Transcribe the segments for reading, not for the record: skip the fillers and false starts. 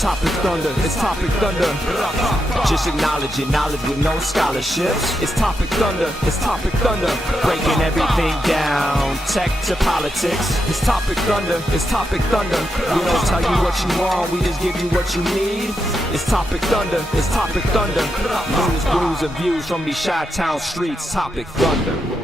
Topic Thunder, it's Topic Thunder. Just acknowledge it, knowledge with no scholarships. It's Topic Thunder, it's Topic Thunder. Breaking everything down, tech to politics. It's Topic Thunder, it's Topic Thunder. We don't tell you what you want, we just give you what you need. It's Topic Thunder, it's Topic Thunder. News, brews, and views from these Chi-Town streets. Topic Thunder.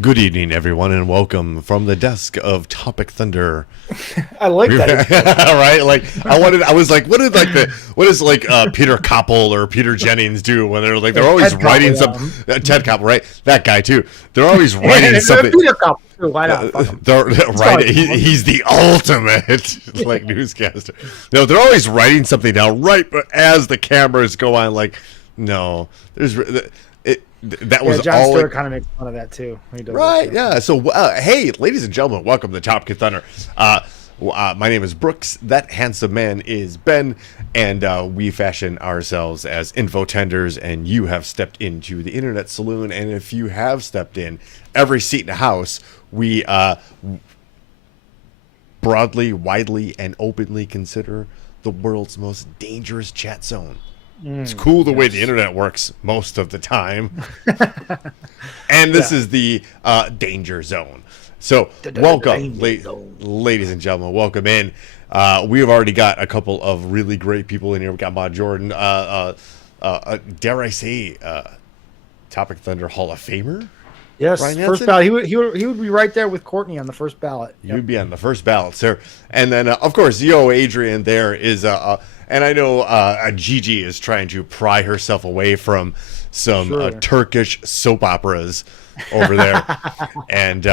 Good evening, everyone, and welcome from the desk of Topic Thunder. I like that. Right? Like I was like, what does Peter Koppel or Peter Jennings do when they're always Ted writing Koppel, some Ted Koppel, right? That guy too. They're always writing something. Peter Koppel too. Why not? Right? He's the ultimate like newscaster. No, they're always writing something down right as the cameras go on. Like, no, there's. That was John all. Stewart kind of makes fun of that too. He does Right? Yeah. So, hey, ladies and gentlemen, welcome to Topic Thunder. My name is Brooks. That handsome man is Ben, and we fashion ourselves as infotenders. And you have stepped into the Internet Saloon. And if you have stepped in, every seat in the house, we broadly, widely, and openly consider the world's most dangerous chat zone. It's cool the way the internet works most of the time. And this is the danger zone. So welcome, ladies and gentlemen. Welcome in. We have already got a couple of really great people in here. We got Maud Jordan. Dare I say, Topic Thunder Hall of Famer? Yes, Ryan first Hansen? ballot. He would be right there with Courtney on the first ballot. You would be on the first ballot, sir. And then, of course, Adrian there is... and I know Gigi is trying to pry herself away from some Turkish soap operas over there. And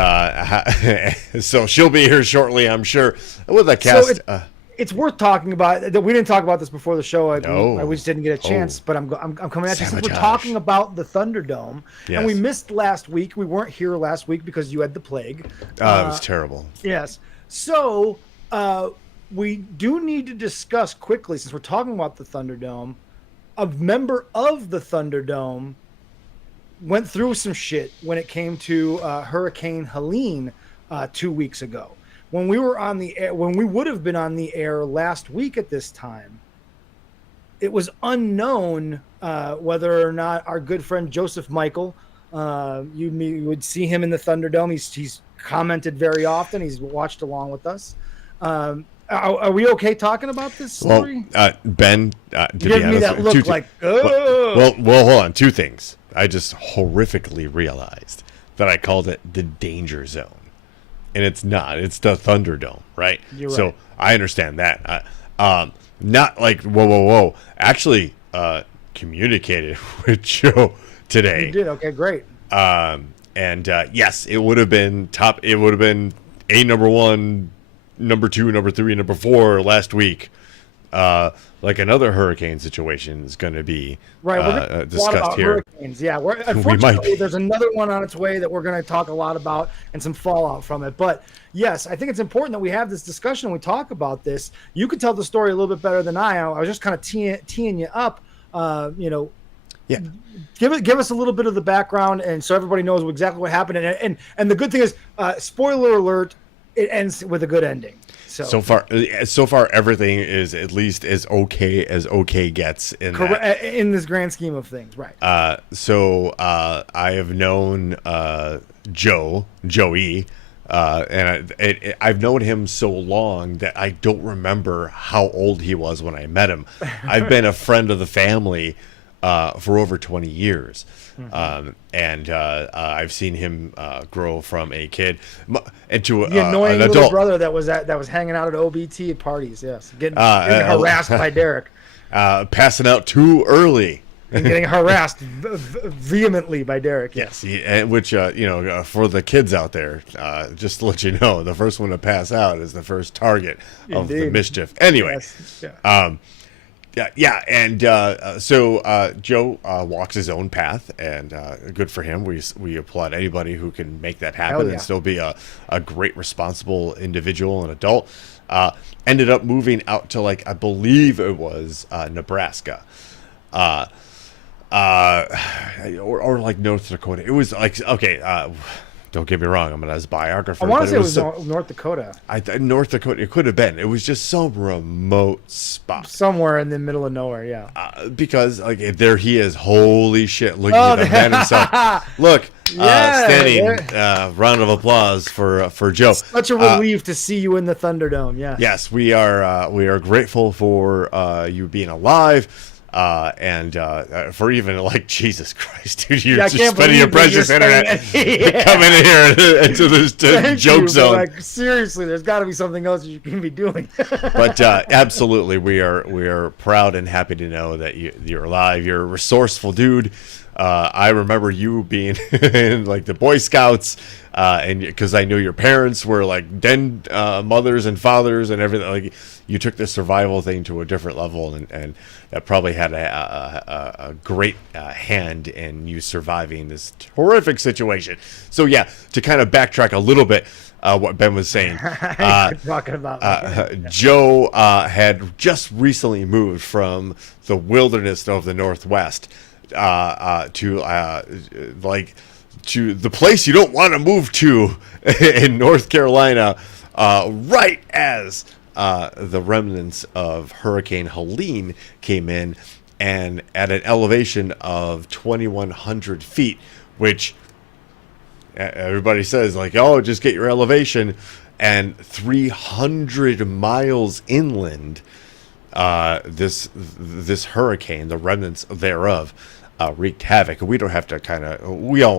so she'll be here shortly, I'm sure. With a cast... So it's worth talking about. We didn't talk about this before the show. No. We just didn't get a chance. But I'm coming at you. Since we're Sabotage. talking about the Thunderdome, Yes. and we missed last week. We weren't here last week because you had the plague. It was terrible. Yes. So we do need to discuss quickly, since we're talking about the Thunderdome, a member of the Thunderdome went through some shit when it came to Hurricane Helene 2 weeks ago. When we were on the air, when we would have been on the air last week at this time, it was unknown whether or not our good friend Joseph Michael, you would see him in the Thunderdome. He's commented very often. He's watched along with us. Are we okay talking about this story? Well, Ben, to be give me honest, that look like, well, hold on. Two things. I just horrifically realized that I called it the danger zone. And it's not. It's the Thunderdome, right? You're right. So I understand that. Not like, whoa. Actually, communicated with Joe today. You did? Okay, great. Yes, it would have been top. It would have been number one, number two, number three, number four last week. Like another hurricane situation is going to be discussed here. Hurricanes. Yeah, unfortunately, there's another one on its way that we're going to talk a lot about and some fallout from it. But yes, I think it's important that we have this discussion and we talk about this. You could tell the story a little bit better than I was just kind of teeing you up. Yeah. Give us a little bit of the background, and so everybody knows exactly what happened. And the good thing is, spoiler alert, it ends with a good ending. So far, everything is at least as okay gets in in this grand scheme of things, right? I have known Joey, and I've known him so long that I don't remember how old he was when I met him. I've been a friend of the family for over 20 years. And I've seen him grow from a kid into the annoying an little adult brother that was hanging out at OBT at parties. Yes, getting harassed by Derek, passing out too early, and getting harassed vehemently by Derek. Yes, which for the kids out there, just to let you know, the first one to pass out is the first target of the mischief. Anyway. Yes. Yeah. So Joe walks his own path, and good for him. We applaud anybody who can make that happen and still be a great, responsible individual and adult. Ended up moving out to, I believe it was Nebraska, or North Dakota. It was Don't get me wrong. I'm not his biographer. I want to but say it was North Dakota. North Dakota. It could have been. It was just some remote spot. Somewhere in the middle of nowhere, yeah. Because like there he is. Holy shit! Look at the man himself. Look, standing. Round of applause for Joe. Such a relief to see you in the Thunderdome. Yeah. Yes, we are grateful for you being alive. And for even like Jesus Christ, dude, you're just spending your precious internet coming in here into this joke zone. Like seriously, there's got to be something else you can be doing. But absolutely, we are proud and happy to know that you're alive. You're a resourceful dude. I remember you being in like the Boy Scouts, and because I knew your parents were like den mothers and fathers and everything. Like you took the survival thing to a different level, and that probably had a great hand in you surviving this horrific situation. So yeah, to kind of backtrack a little bit, what Ben was saying, talking about Joe had just recently moved from the wilderness of the Northwest to the place you don't want to move to in North Carolina, right as the remnants of Hurricane Helene came in, and at an elevation of 2,100 feet, which everybody says like, oh, just get your elevation, and 300 miles inland, this hurricane, the remnants thereof, wreaked havoc. We don't have to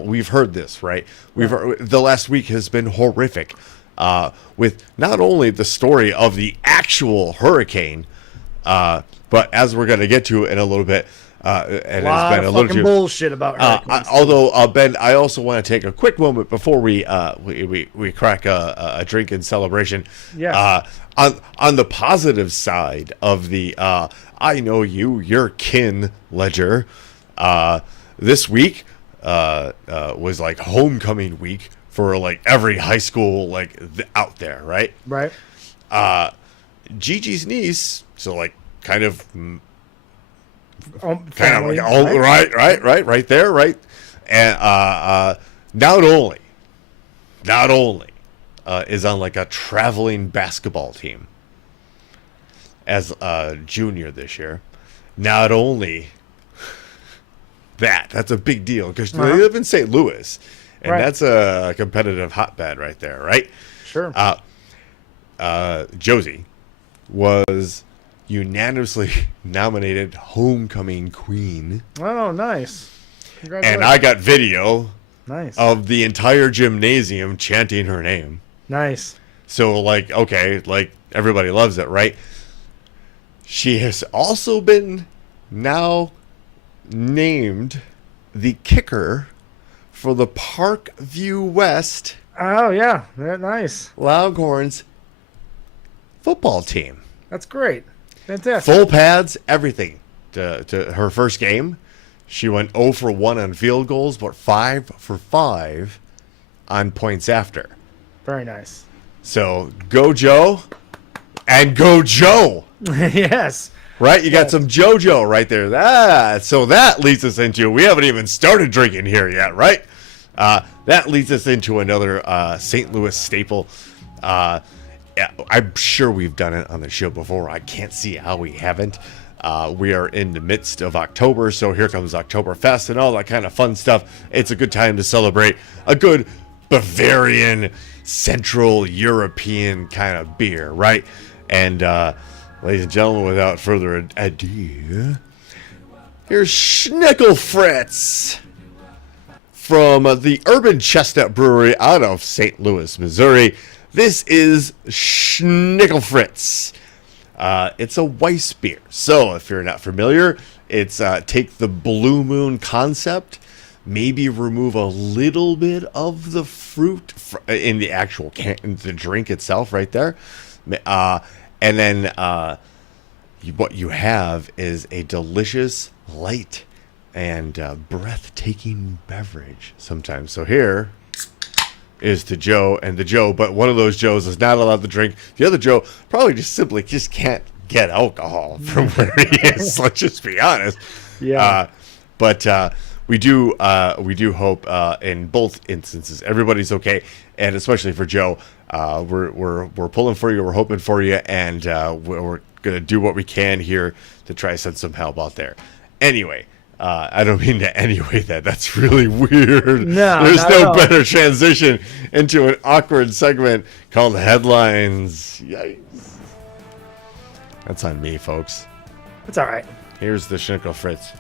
we've heard this, right? The last week has been horrific, with not only the story of the actual hurricane, but as we're going to get to in a little bit, and it's been a little bullshit about hurricanes. Although Ben, I also want to take a quick moment before we crack a drink in celebration. Yes. On the positive side of the I know you're kin ledger, this week was like homecoming week for like every high school out there, right? Right. Gigi's niece, so like kind of Family, right there, right, and not only is on like a traveling basketball team as a junior this year. Not only that's a big deal because they live in St. Louis, and that's a competitive hotbed right there, right? Sure. Josie was unanimously nominated homecoming queen. Oh, nice. And I got video nice of the entire gymnasium chanting her name. Nice. So like, okay, like everybody loves it, right? She has also been now named the kicker for the Parkview West. Oh yeah, nice. Longhorns football team. That's great. Fantastic. Full pads, everything. To her first game, she went 0 for 1 on field goals, but 5 for 5 on points after. Very nice. So go Joe, and go Joe. Yes. Right? You got some JoJo right there. So that leads us into, we haven't even started drinking here yet, right? That leads us into another St. Louis staple. Yeah, I'm sure we've done it on the show before. I can't see how we haven't. We are in the midst of October, so here comes Oktoberfest and all that kind of fun stuff. It's a good time to celebrate a good Bavarian, Central European kind of beer, right? And ladies and gentlemen, without further ado, here's Schnickel Fritz from the Urban Chestnut Brewery out of St. Louis, Missouri. This is Schnickel Fritz. It's a Weiss beer. So if you're not familiar, it's take the Blue Moon concept, maybe remove a little bit of the fruit in the actual the drink itself right there. And then what you have is a delicious, light, and breathtaking beverage sometimes. So here is to Joe and the Joe, but one of those Joes is not allowed to drink. The other Joe probably just can't get alcohol from where he is. Let's just be honest. Yeah. But we do hope in both instances everybody's okay, and especially for Joe, we're pulling for you, we're hoping for you, and we're gonna do what we can here to try to send some help out there. Anyway, I don't mean to anyway that. That's really weird. No, there's not at no all. better transition into an awkward segment called headlines. Yikes! That's on me, folks. It's all right. Here's the Schnickel Fritz.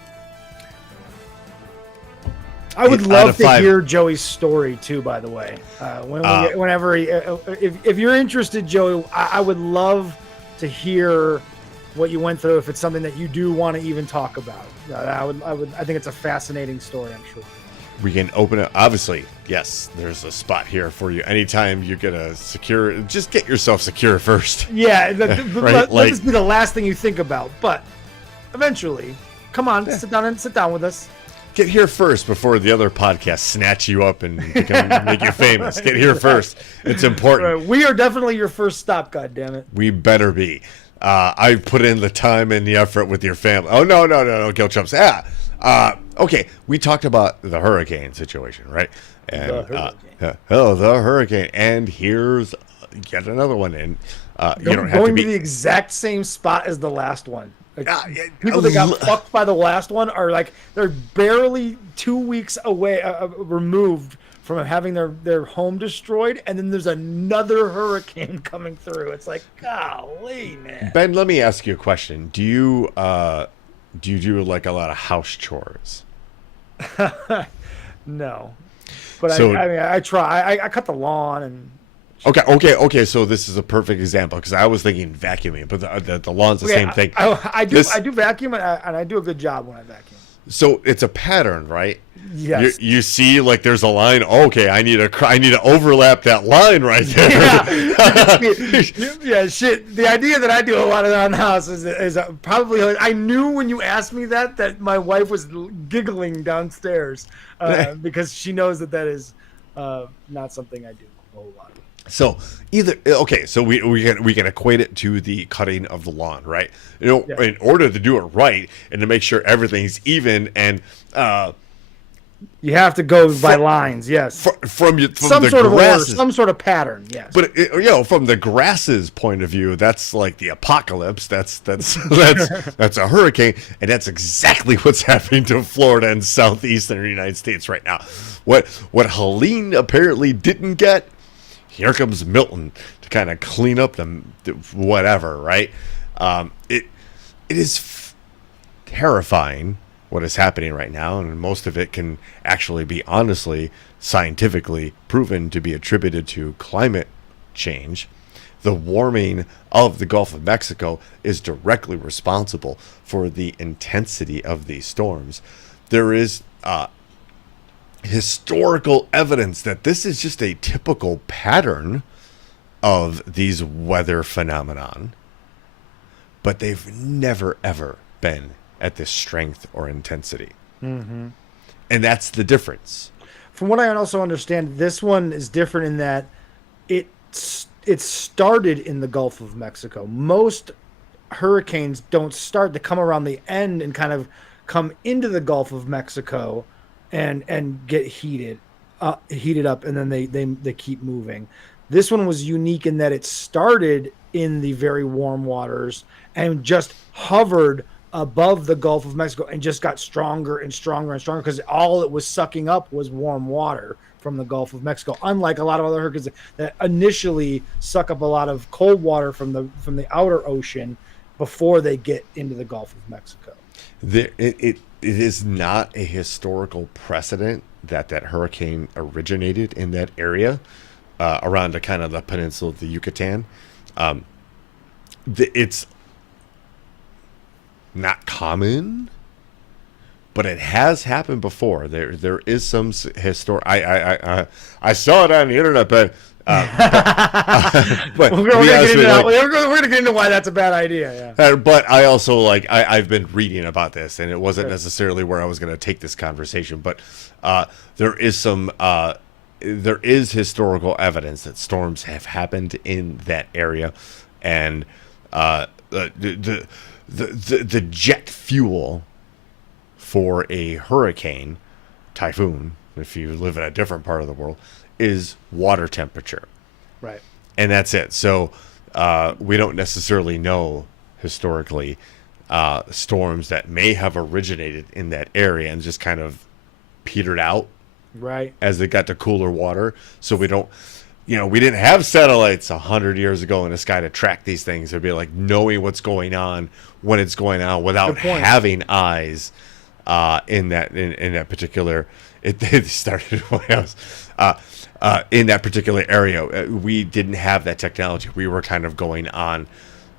I would 8 out love of to 5. hear Joey's story too. By the way, whenever if you're interested, Joey, I would love to hear what you went through. If it's something that you do want to even talk about, I think it's a fascinating story. I'm sure. We can open it. Obviously, yes, there's a spot here for you. Anytime you get a secure, just get yourself secure first. Yeah, Right, let this be the last thing you think about. But eventually, come on, sit down with us. Get here first before the other podcasts snatch you up and make you famous. Get here first. It's important. We are definitely your first stop. God damn it. We better be. I put in the time and the effort with your family. Oh, no, Gil Chumps. Okay, we talked about the hurricane situation, right? And the hurricane. And here's yet another one. And you don't have going to to be the exact same spot as the last one. Like, people that got fucked by the last one are like they're barely 2 weeks away removed from having their home destroyed, and then there's another hurricane coming through. It's like, golly, man. Ben, let me ask you a question. Do you do like a lot of house chores? No, but So- I mean, I try. I cut the lawn and. Okay. So this is a perfect example because I was thinking vacuuming, but the lawn's the same thing. I do vacuum, and I do a good job when I vacuum. So it's a pattern, right? Yes. You see, like there's a line. Okay, I need to overlap that line right there. Yeah, shit. The idea that I do a lot around the house is probably. I knew when you asked me that my wife was giggling downstairs because she knows that is not something I do a whole lot. So so we can equate it to the cutting of the lawn, right? Yeah. In order to do it right and to make sure everything's even and you have to go by lines, yes. from Some the sort of order, grasses. some sort of pattern, yes. But from the grass's point of view, that's like the apocalypse. That's that's a hurricane, and that's exactly what's happening to Florida and southeastern United States right now. What Helene apparently didn't get, here comes Milton to kind of clean up the whatever, right? It is terrifying what is happening right now, and most of it can actually be honestly scientifically proven to be attributed to climate change. The warming of the Gulf of Mexico is directly responsible for the intensity of these storms. There is historical evidence that this is just a typical pattern of these weather phenomenon, but they've never ever been at this strength or intensity. Mm-hmm. And that's the difference. From what I also understand, this one is different in that it started in the Gulf of Mexico. Most hurricanes don't start, to come around the end and kind of come into the Gulf of Mexico and get heated up, and then they keep moving. This one was unique in that it started in the very warm waters and just hovered above the Gulf of Mexico and just got stronger and stronger and stronger because all it was sucking up was warm water from the Gulf of Mexico. Unlike a lot of other hurricanes that initially suck up a lot of cold water from the outer ocean before they get into the Gulf of Mexico. It is not a historical precedent that hurricane originated in that area around the kind of the peninsula of the Yucatan. It's not common, but it has happened before. There is some historic. I saw it on the internet, but we're gonna get into why that's a bad idea. Yeah. But I also I've been reading about this, and it wasn't necessarily where I was going to take this conversation. But there is historical evidence that storms have happened in that area, and the jet fuel for a hurricane typhoon, if you live in a different part of the world, is water temperature. Right. And that's it. So we don't necessarily know historically storms that may have originated in that area and just kind of petered out Right. as they got to cooler water. So we don't, we didn't have satellites 100 years ago in the sky to track these things. It'd be like knowing what's going on when it's going on without having eyes in that particular. It started when I was in that particular area. We didn't have that technology. We were kind of going on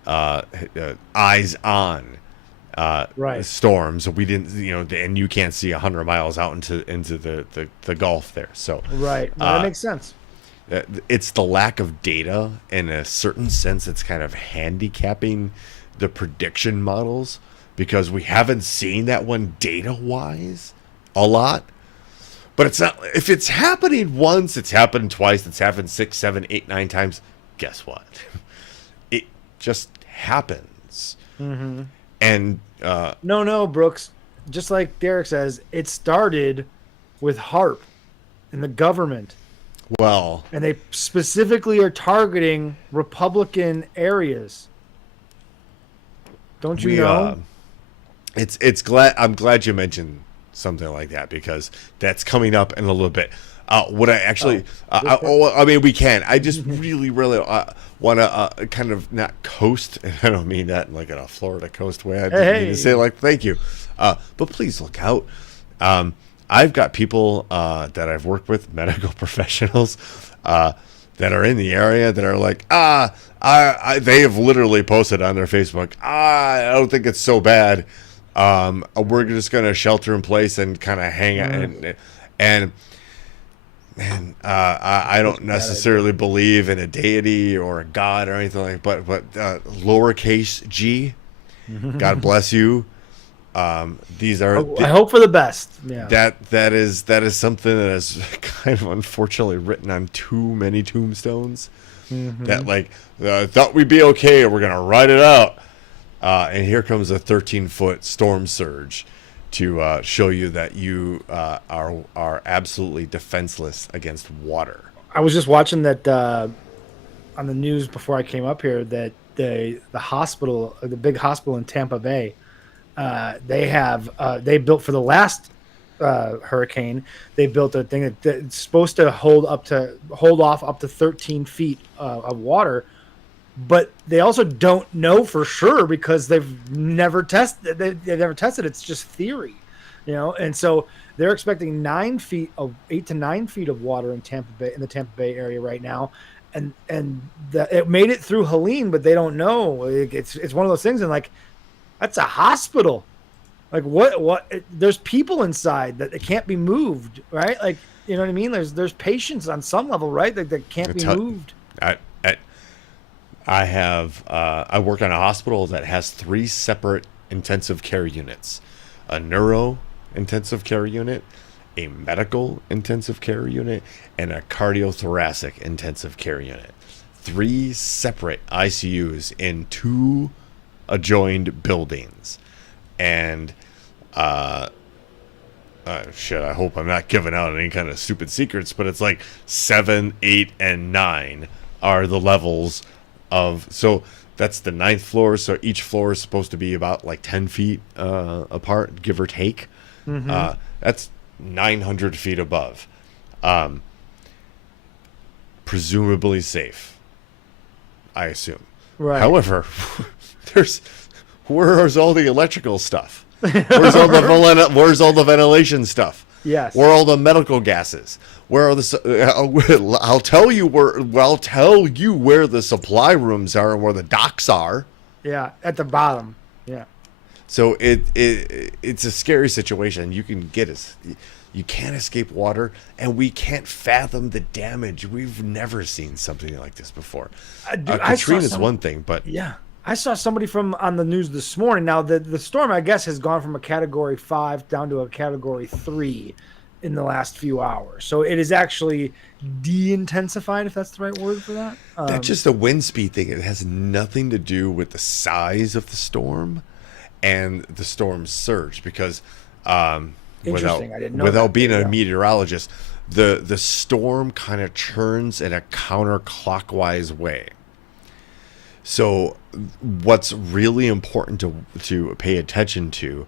eyes on storms. We didn't, and you can't see 100 miles out into the Gulf there. So Right. No, that makes sense. It's the lack of data. In a certain sense, it's kind of handicapping the prediction models because we haven't seen that one data-wise a lot. But it's not. If it's happening once, it's happened twice, it's happened 6, 7, 8, 9 times. Guess what? It just happens. Mm-hmm. And no, Brooks. Just like Derek says, it started with HARP and the government. Well, and they specifically are targeting Republican areas. Don't you know? I'm glad you mentioned something like that because that's coming up in a little bit. What I actually, I mean, we can. I just really want to kind of not coast, and I don't mean that in like in a Florida coast way. I didn't mean to say like thank you, but please look out. I've got people that I've worked with, medical professionals, that are in the area that are like, they have literally posted on their Facebook, I don't think it's so bad. We're just going to shelter in place and kind of hang out. And man, I don't necessarily believe in a deity or a god or anything like that, but lowercase g, God bless you. These are. I hope for the best. Yeah. That is something that is kind of unfortunately written on too many tombstones. Mm-hmm. That like thought we'd be okay. We're gonna ride it out, and here comes a 13-foot storm surge to show you that you are absolutely defenseless against water. I was just watching that on the news before I came up here that the hospital, the big hospital in Tampa Bay. They built for the last hurricane. They built a thing that's supposed to hold off up to 13 feet of water, but they also don't know for sure because they've never tested. They've never tested. It's just theory, And so they're expecting 8 to 9 feet of water in the Tampa Bay area right now, and it made it through Helene, but they don't know. It's one of those things, and like. That's a hospital. Like what? There's people inside that it can't be moved, right? Like, you know what I mean? There's patients on some level, right? That can't be moved. I work in a hospital that has 3 separate intensive care units: a neuro intensive care unit, a medical intensive care unit, and a cardiothoracic intensive care unit. 3 separate ICUs in 2 adjoined buildings. And shit, I hope I'm not giving out any kind of stupid secrets, but it's like 7, 8, and 9 are the levels of, so that's the 9th floor, so each floor is supposed to be about like 10 feet apart, give or take. Mm-hmm. That's 900 feet above. Presumably safe, I assume. Right. However, where's all the electrical stuff? Where's all the ventilation stuff? Yes. Where are all the medical gases? Where are I'll tell you where the supply rooms are and where the docks are. Yeah, at the bottom. Yeah. So it's a scary situation. You can't escape water, and we can't fathom the damage. We've never seen something like this before. Katrina's one thing, but yeah, I saw somebody on the news this morning. Now the storm, I guess, has gone from a Category 5 down to a Category 3 in the last few hours. So it is actually de-intensified, if that's the right word for that. That's just a wind speed thing. It has nothing to do with the size of the storm and the storm surge, because Interesting. I didn't know without that. being There a you go. meteorologist. The storm kind of turns in a counterclockwise way. So what's really important to pay attention to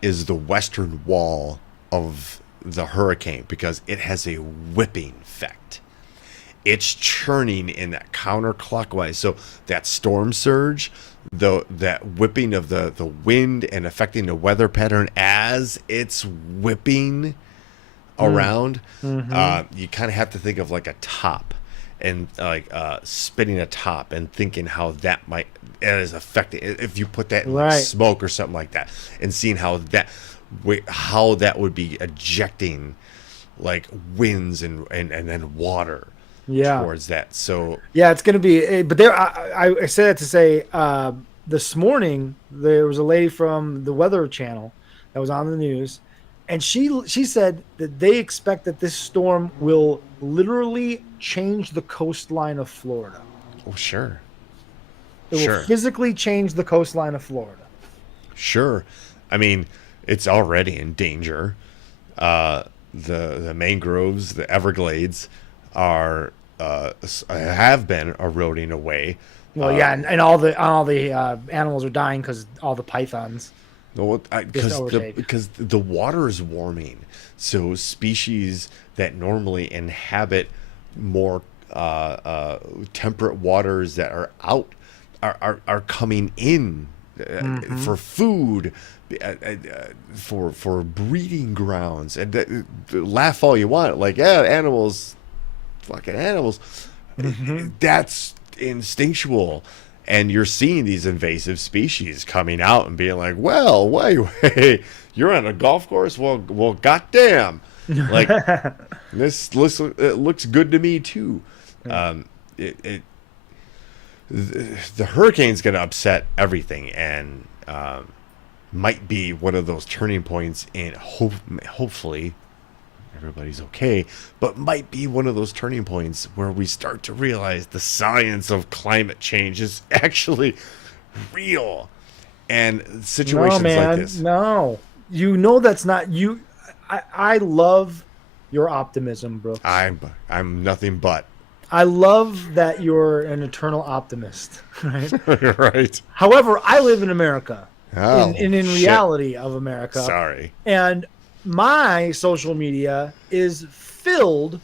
is the western wall of the hurricane, because it has a whipping effect. It's churning in that counterclockwise. So that storm surge, that whipping of the wind and affecting the weather pattern as it's whipping around, you kind of have to think of like a top, and like spinning a top and thinking how that is affecting, if you put that in like Right. smoke or something like that, and seeing how that would be ejecting like winds and then water Yeah. towards that. So Yeah, it's going to be. But there, I say that to say, this morning there was a lady from the Weather Channel that was on the news, and she said that they expect that this storm will literally change the coastline of Florida. oh sure, It will physically change the coastline of Florida. Sure. I mean, it's already in danger. The mangroves, the Everglades, have been eroding away. Well, yeah, and all the animals are dying because all the pythons. Because the water is warming, so species that normally inhabit more temperate waters that are out are coming in for food, for breeding grounds, and laugh all you want, like, yeah, animals, fucking animals. That's instinctual. And you're seeing these invasive species coming out and being like, well, wait, you're on a golf course? Well, goddamn. Like, it looks good to me, too. The hurricane's going to upset everything, and might be one of those turning points in, hopefully, everybody's okay, but might be one of those turning points where we start to realize the science of climate change is actually real, and situations like this. No, you know that's not you. I love your optimism, Brooks. I'm nothing but. I love that you're an eternal optimist, right? Right. However, I live in America, Oh, in shit. reality of America. Sorry. And my social media is filled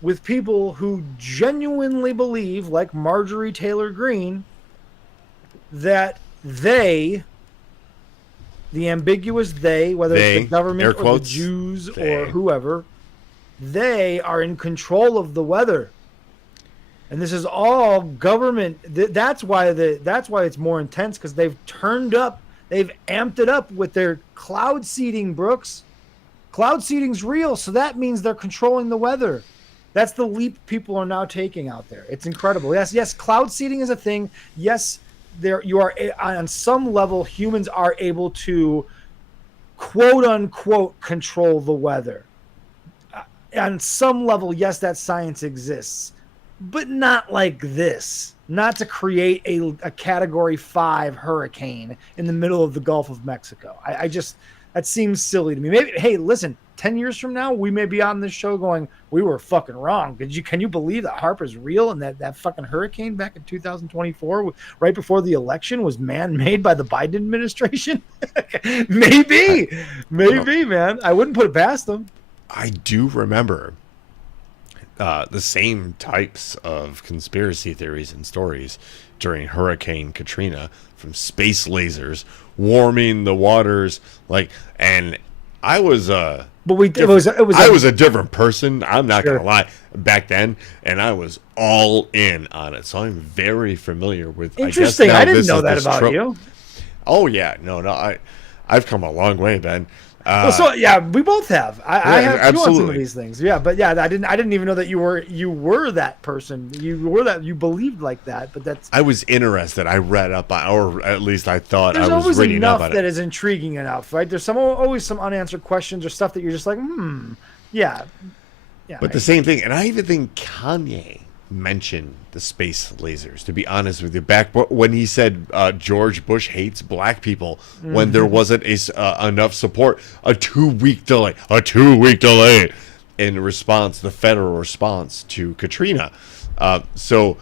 with people who genuinely believe, like Marjorie Taylor Greene, that the ambiguous they, whether it's the air government or the quotes, Jews they. or whoever, they are in control of the weather. And this is all government. That's why it's more intense, because they've amped it up with their cloud seeding, Brooks. Cloud seeding's real, so that means they're controlling the weather. That's the leap people are now taking out there. It's incredible. Yes, cloud seeding is a thing. Yes, you are on some level, humans are able to quote unquote control the weather. On some level, yes, that science exists, but not like this. Not to create a Category 5 hurricane in the middle of the Gulf of Mexico. That seems silly to me. Maybe, hey, listen, 10 years from now, we may be on this show going, we were fucking wrong. Can you believe that Harper's real, and that fucking hurricane back in 2024, right before the election, was man-made by the Biden administration? Maybe, man. I wouldn't put it past them. I do remember the same types of conspiracy theories and stories during Hurricane Katrina, from space lasers warming the waters, and I was I was a different person. I'm not gonna lie, back then, and I was all in on it. So I'm very familiar with. Interesting. I didn't know that about you. Oh yeah, no, I've come a long way, Ben. We both have. I have too on some of absolutely. these things. Yeah, but yeah, I didn't even know that you were that person. You believed like that. But that's. I was interested. I read up on, or at least I thought I was always reading enough up on that it. is intriguing enough, right? There's always some unanswered questions or stuff that you're just like, yeah. But the same thing, and I even think Kanye mention the space lasers, to be honest with you. Back when he said George Bush hates black people, when there wasn't enough support, a 2-week delay in response, the federal response to Katrina. So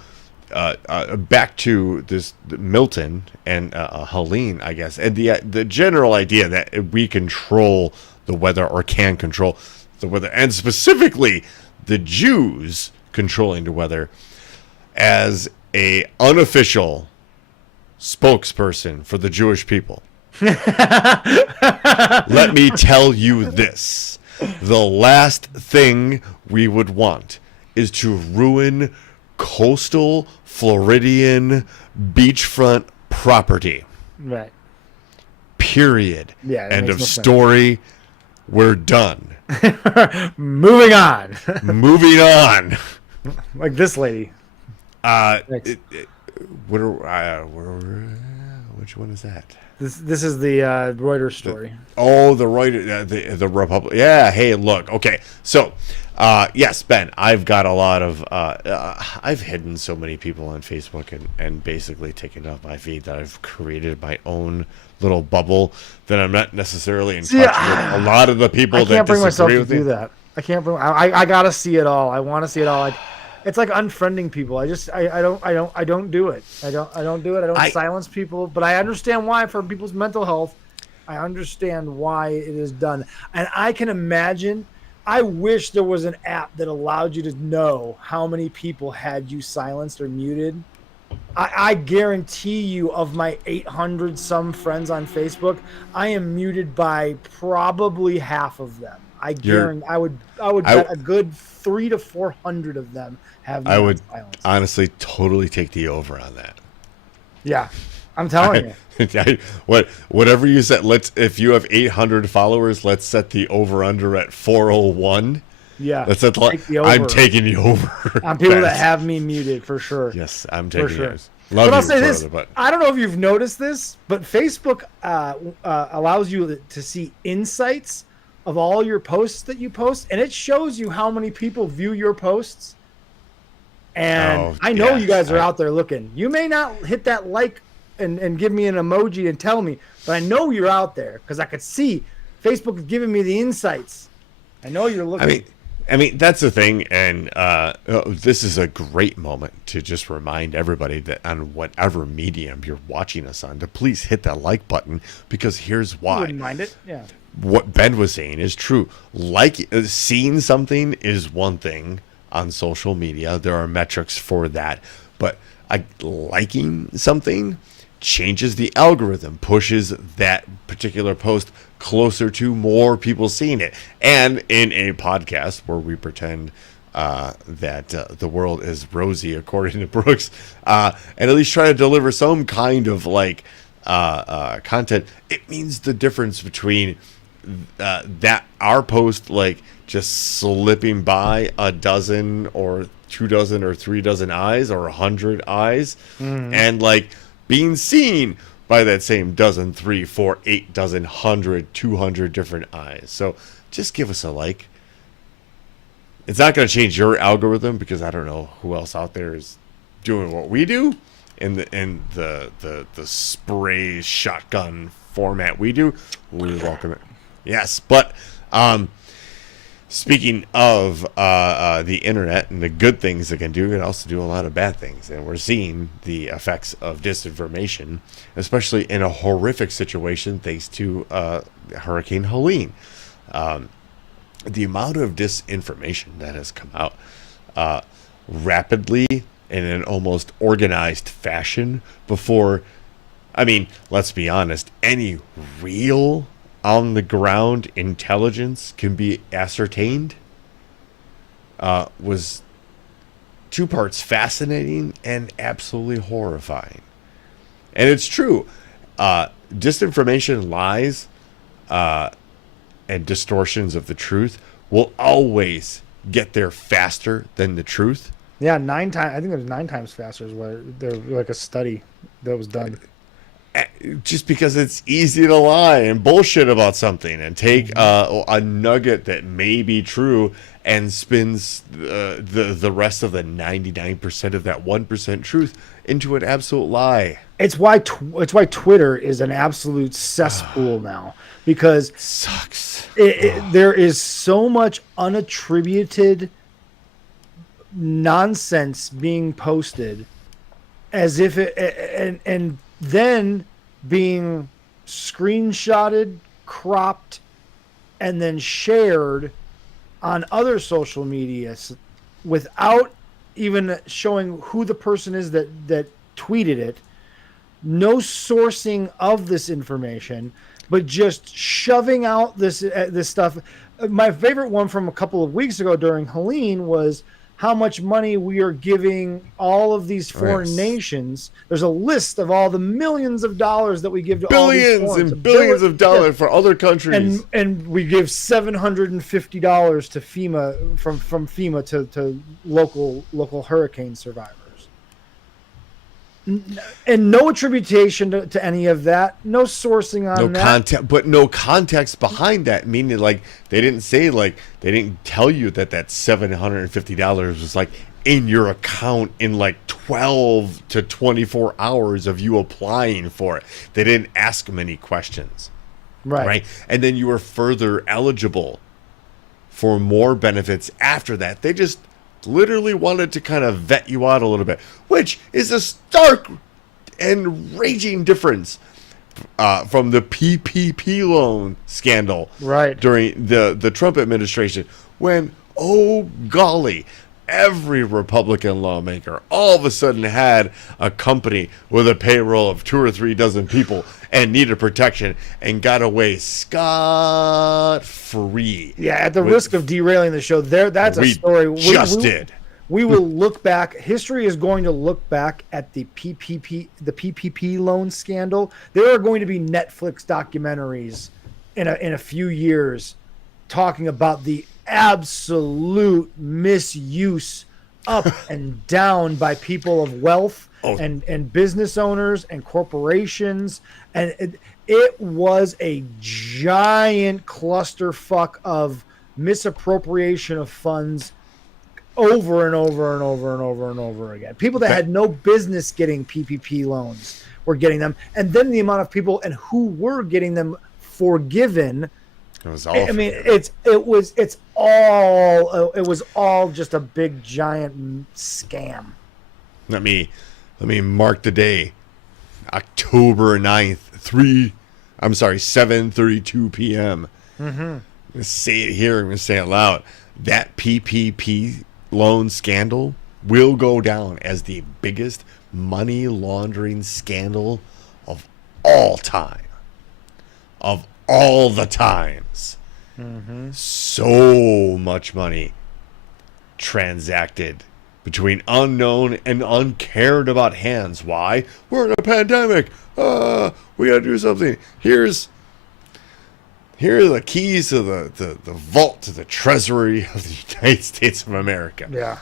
back to this Milton and Helene, I guess, and the general idea that we control the weather, or can control the weather, and specifically the Jews controlling the weather, as a unofficial spokesperson for the Jewish people. Let me tell you this. The last thing we would want is to ruin coastal Floridian beachfront property. Right. Period. Yeah. End of story. We're done. Moving on. Moving on. Like this lady. Which one is that? This is the Reuters story. The Reuters, the Republic. Yeah. Hey, look. Okay. So, yes, Ben, I've got a lot of. I've hidden so many people on Facebook and basically taken off my feed that I've created my own little bubble that I'm not necessarily in touch with a lot of the people that disagree with me. I can't bring myself to do that. I can't bring. I gotta see it all. I want to see it all. It's like unfriending people. I don't do it. I don't do it. I don't silence people. But I understand why, for people's mental health. I understand why it is done, and I can imagine. I wish there was an app that allowed you to know how many people had you silenced or muted. I guarantee you, of my 800 some friends on Facebook, I am muted by probably half of them. I guarantee. I would bet a good 300 to 400 of them have. I would honestly totally take the over on that. Yeah, I'm telling you. Whatever you said. If you have 800 followers, let's set the over under at 401. Yeah, I'm taking the over on people that have me muted for sure. Yes, I'm taking yours. Love but I'll say this: I don't know if you've noticed this, but Facebook allows you to see insights of all your posts that you post, and it shows you how many people view your posts. And I know you guys are out there looking. You may not hit that like and give me an emoji and tell me, but I know you're out there because I could see Facebook is giving me the insights. I know you're looking. I mean, that's the thing, and this is a great moment to just remind everybody that on whatever medium you're watching us on, to please hit that like button, because here's why. I wouldn't mind it, yeah. What Ben was saying is true. Seeing something is one thing on social media. There are metrics for that, but liking something changes the algorithm, pushes that particular post closer to more people seeing it. And in a podcast where we pretend that the world is rosy according to Brooks, and at least try to deliver some kind of content, it means the difference between that our post just slipping by a dozen or 2 dozen or 3 dozen eyes or 100 eyes, and being seen by that same dozen, 3, 4, 8 dozen, 100, 200 different eyes. So just give us a like. It's not going to change your algorithm, because I don't know who else out there is doing what we do in the spray shotgun format we do. We welcome it. Yes, but speaking of the internet and the good things it can do, it can also do a lot of bad things. And we're seeing the effects of disinformation, especially in a horrific situation thanks to Hurricane Helene. The amount of disinformation that has come out rapidly in an almost organized fashion before, let's be honest, any real on the ground intelligence can be ascertained, was 2 parts fascinating and absolutely horrifying. And it's true. Disinformation, lies, and distortions of the truth will always get there faster than the truth. Yeah, 9 times. I think it was 9 times faster is what they're a study that was done. Just because it's easy to lie and bullshit about something and take a nugget that may be true and spins the rest of the 99% of that 1% truth into an absolute lie. It's why Twitter is an absolute cesspool now, because Sucks. there is so much unattributed nonsense being posted, as if and then being screenshotted, cropped, and then shared on other social media without even showing who the person is that tweeted it. No sourcing of this information, but just shoving out this stuff. My favorite one from a couple of weeks ago during Helene was how much money we are giving all of these foreign nations. There's a list of all the millions of dollars that we give to billions all these and billions of dollars for other countries, and we give $750 to FEMA from FEMA to local hurricane survivors. And no attribution to any of that, no sourcing on but no context behind that. Meaning, like, they didn't tell you that $750 was like in your account in like 12 to 24 hours of you applying for it. They didn't ask many questions, right? And then you were further eligible for more benefits after that. They just literally wanted to kind of vet you out a little bit, which is a stark and raging difference from the PPP loan scandal during the Trump administration, when, oh golly, every Republican lawmaker all of a sudden had a company with a payroll of 2 or 3 dozen people and needed protection and got away scot-free. Yeah, at the risk of derailing the show, that's a story we will look back. History is going to look back at the PPP loan scandal. There are going to be Netflix documentaries in a few years talking about the absolute misuse up and down by people of wealth and business owners and corporations. And it was a giant clusterfuck of misappropriation of funds over and over and over and over and over again. People that had no business getting PPP loans were getting them. And then the amount of people and who were getting them forgiven. It was all. I mean, it was all just a big giant scam. Let me mark the day, October 9th, 7:32 p.m. I'm gonna say it here. I'm gonna say it loud. That PPP loan scandal will go down as the biggest money laundering scandal of all time. Of all the times. So much money transacted between unknown and uncared about hands. Why? We're in a pandemic. We gotta do something. Here are the keys to the vault to the treasury of the United States of America. Yeah.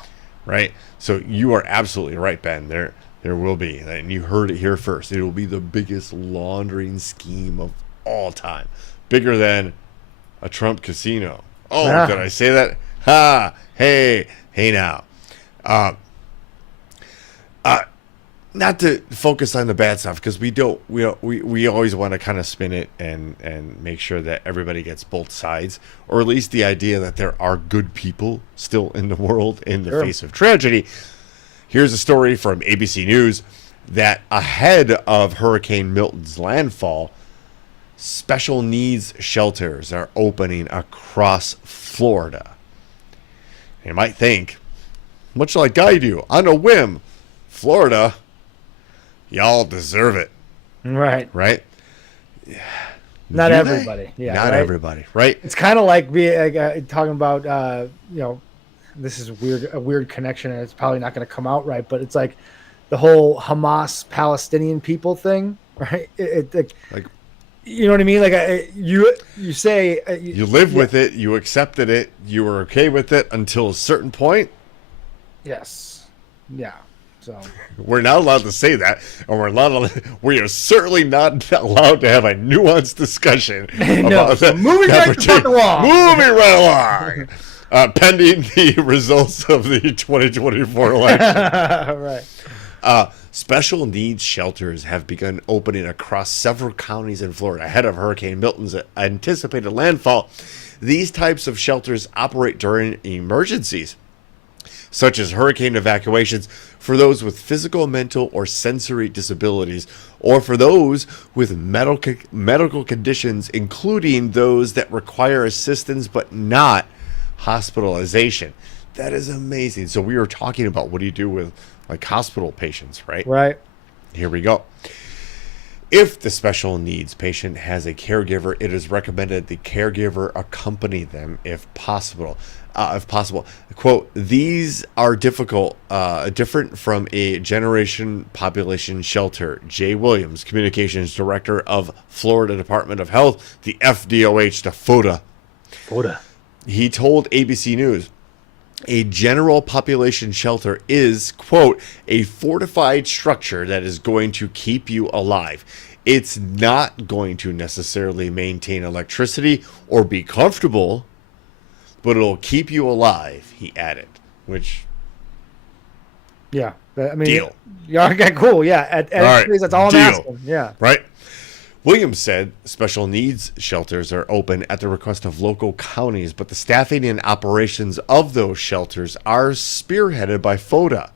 Right? So you are absolutely right, Ben. There will be, and you heard it here first. It will be the biggest laundering scheme of all time. Bigger than a Trump casino. Oh, did I say that? Ha! Hey now. Not to focus on the bad stuff, because we always want to kind of spin it and make sure that everybody gets both sides, or at least the idea that there are good people still in the world in the face of tragedy. Here's a story from ABC News that ahead of Hurricane Milton's landfall, special needs shelters are opening across Florida. You might think, much like I do, on a whim, Florida, y'all deserve it. Right. Not everybody. Yeah. Not everybody. Right. It's kind of like talking about, this is a weird connection, and it's probably not going to come out right, but it's like the whole Hamas Palestinian people thing, right? Like, you know what I mean? Like you say you live with it, you accepted it, you were okay with it until a certain point. Yes. Yeah. So we're not allowed to say that, and we are certainly not allowed to have a nuanced discussion about that. Moving right along. Moving right along. pending the results of the 2024 election. Right. Special needs shelters have begun opening across several counties in Florida ahead of Hurricane Milton's anticipated landfall. These types of shelters operate during emergencies, such as hurricane evacuations, for those with physical, mental, or sensory disabilities, or for those with medical conditions, including those that require assistance but not hospitalization. That is amazing. So we were talking about what do you do with like hospital patients, right? Right. Here we go. If the special needs patient has a caregiver, it is recommended the caregiver accompany them if possible. Quote, these are different from a generation population shelter. Jay Williams, Communications Director of Florida Department of Health, the FDOH, the FODA. He told ABC News, a general population shelter is, quote, a fortified structure that is going to keep you alive. It's not going to necessarily maintain electricity or be comfortable, but it'll keep you alive, he added, which... Yeah. I mean, deal. Yeah, okay, cool. Yeah. At right, that's all I'm deal. asking. Yeah. Right? Williams said special needs shelters are open at the request of local counties, but the staffing and operations of those shelters are spearheaded by FODA.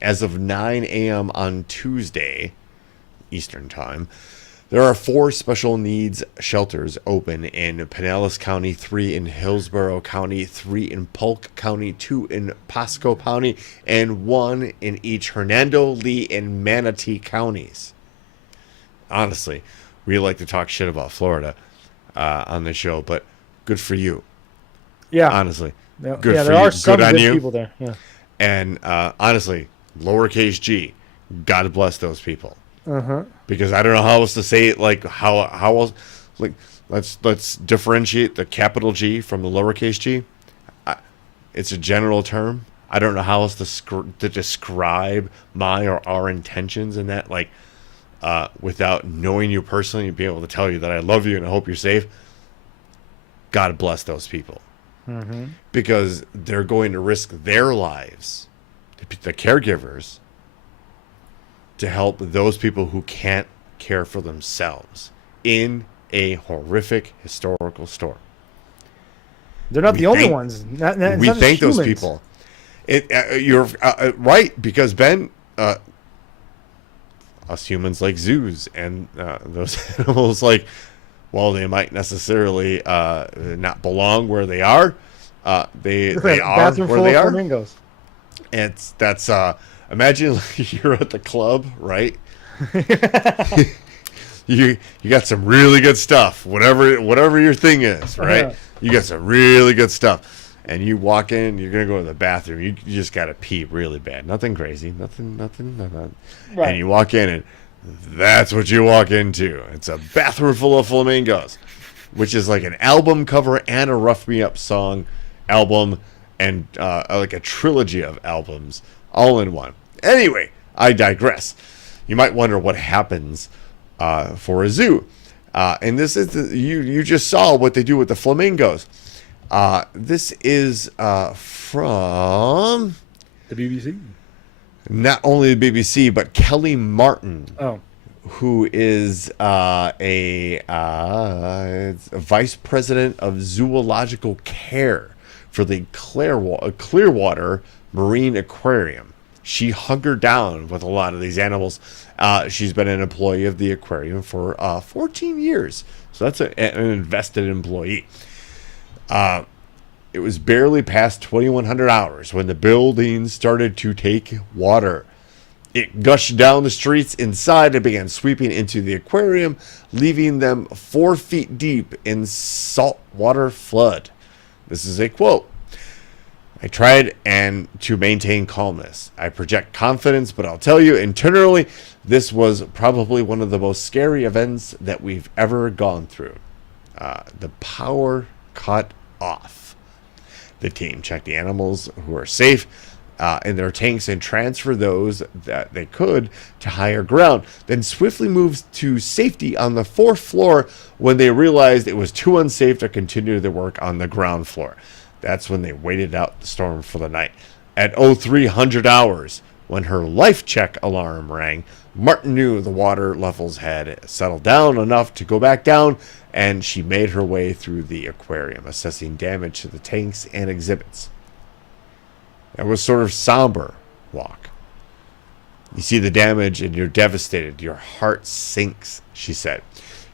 As of 9 a.m. on Tuesday, Eastern Time, there are 4 special needs shelters open in Pinellas County, 3 in Hillsborough County, 3 in Polk County, 2 in Pasco County, and 1 in each Hernando, Lee, and Manatee counties. Honestly, we like to talk shit about Florida on the show, but good for you. Yeah. Honestly. Yeah, Good for there you. are some good on good you. people there. Yeah. And honestly, lowercase g, God bless those people. Because I don't know how else to say it. Like how else? Like let's differentiate the capital G from the lowercase g. It's a general term. I don't know how else to describe my or our intentions in that. Like without knowing you personally and being able to tell you that I love you and I hope you're safe. God bless those people. Because they're going to risk their lives, the caregivers, to help those people who can't care for themselves in a horrific historical storm. They're not the only ones. We thank those people. You're right, because Ben, us humans like zoos, and those animals, like, while they might necessarily not belong where they are, they are where they are. Flamingos. That's imagine you're at the club, right? you got some really good stuff, whatever your thing is, right? You got some really good stuff, and you walk in, you're gonna go to the bathroom, you just gotta pee really bad, nothing crazy, nothing. Right. And you walk in, and that's what you walk into. It's a bathroom full of flamingos, which is like an album cover and a Rough Me Up song album, and like a trilogy of albums all in one. Anyway, I digress. You might wonder what happens for a zoo. And this is you just saw what they do with the flamingos. This is from The BBC. Not only the BBC, but Kelly Martin. Oh. Who is a vice president of zoological care for the Clearwater Marine Aquarium. She hunkered down with a lot of these animals. She's been an employee of the aquarium for 14 years. So that's an invested employee. It was barely past 2,100 hours when the building started to take water. It gushed down the streets inside and began sweeping into the aquarium, leaving them 4 feet deep in saltwater flood. This is a quote. I tried to maintain calmness. I project confidence, but I'll tell you, internally, this was probably one of the most scary events that we've ever gone through. The power cut off. The team checked the animals who are safe in their tanks and transfer those that they could to higher ground, then swiftly moved to safety on the 4th floor when they realized it was too unsafe to continue the work on the ground floor. That's when they waited out the storm for the night. At 0300 hours, when her life check alarm rang, Martin knew the water levels had settled down enough to go back down, and she made her way through the aquarium, assessing damage to the tanks and exhibits. It was sort of somber walk. You see the damage and you're devastated. Your heart sinks, she said.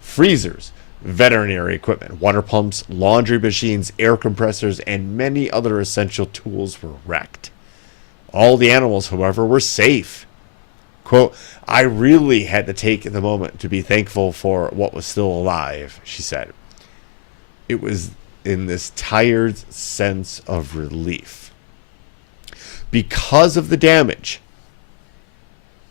Freezers, veterinary equipment, water pumps, laundry machines, air compressors, and many other essential tools were wrecked. All the animals, however, were safe. Quote, I really had to take the moment to be thankful for what was still alive, she said. It was in this tired sense of relief. Because of the damage,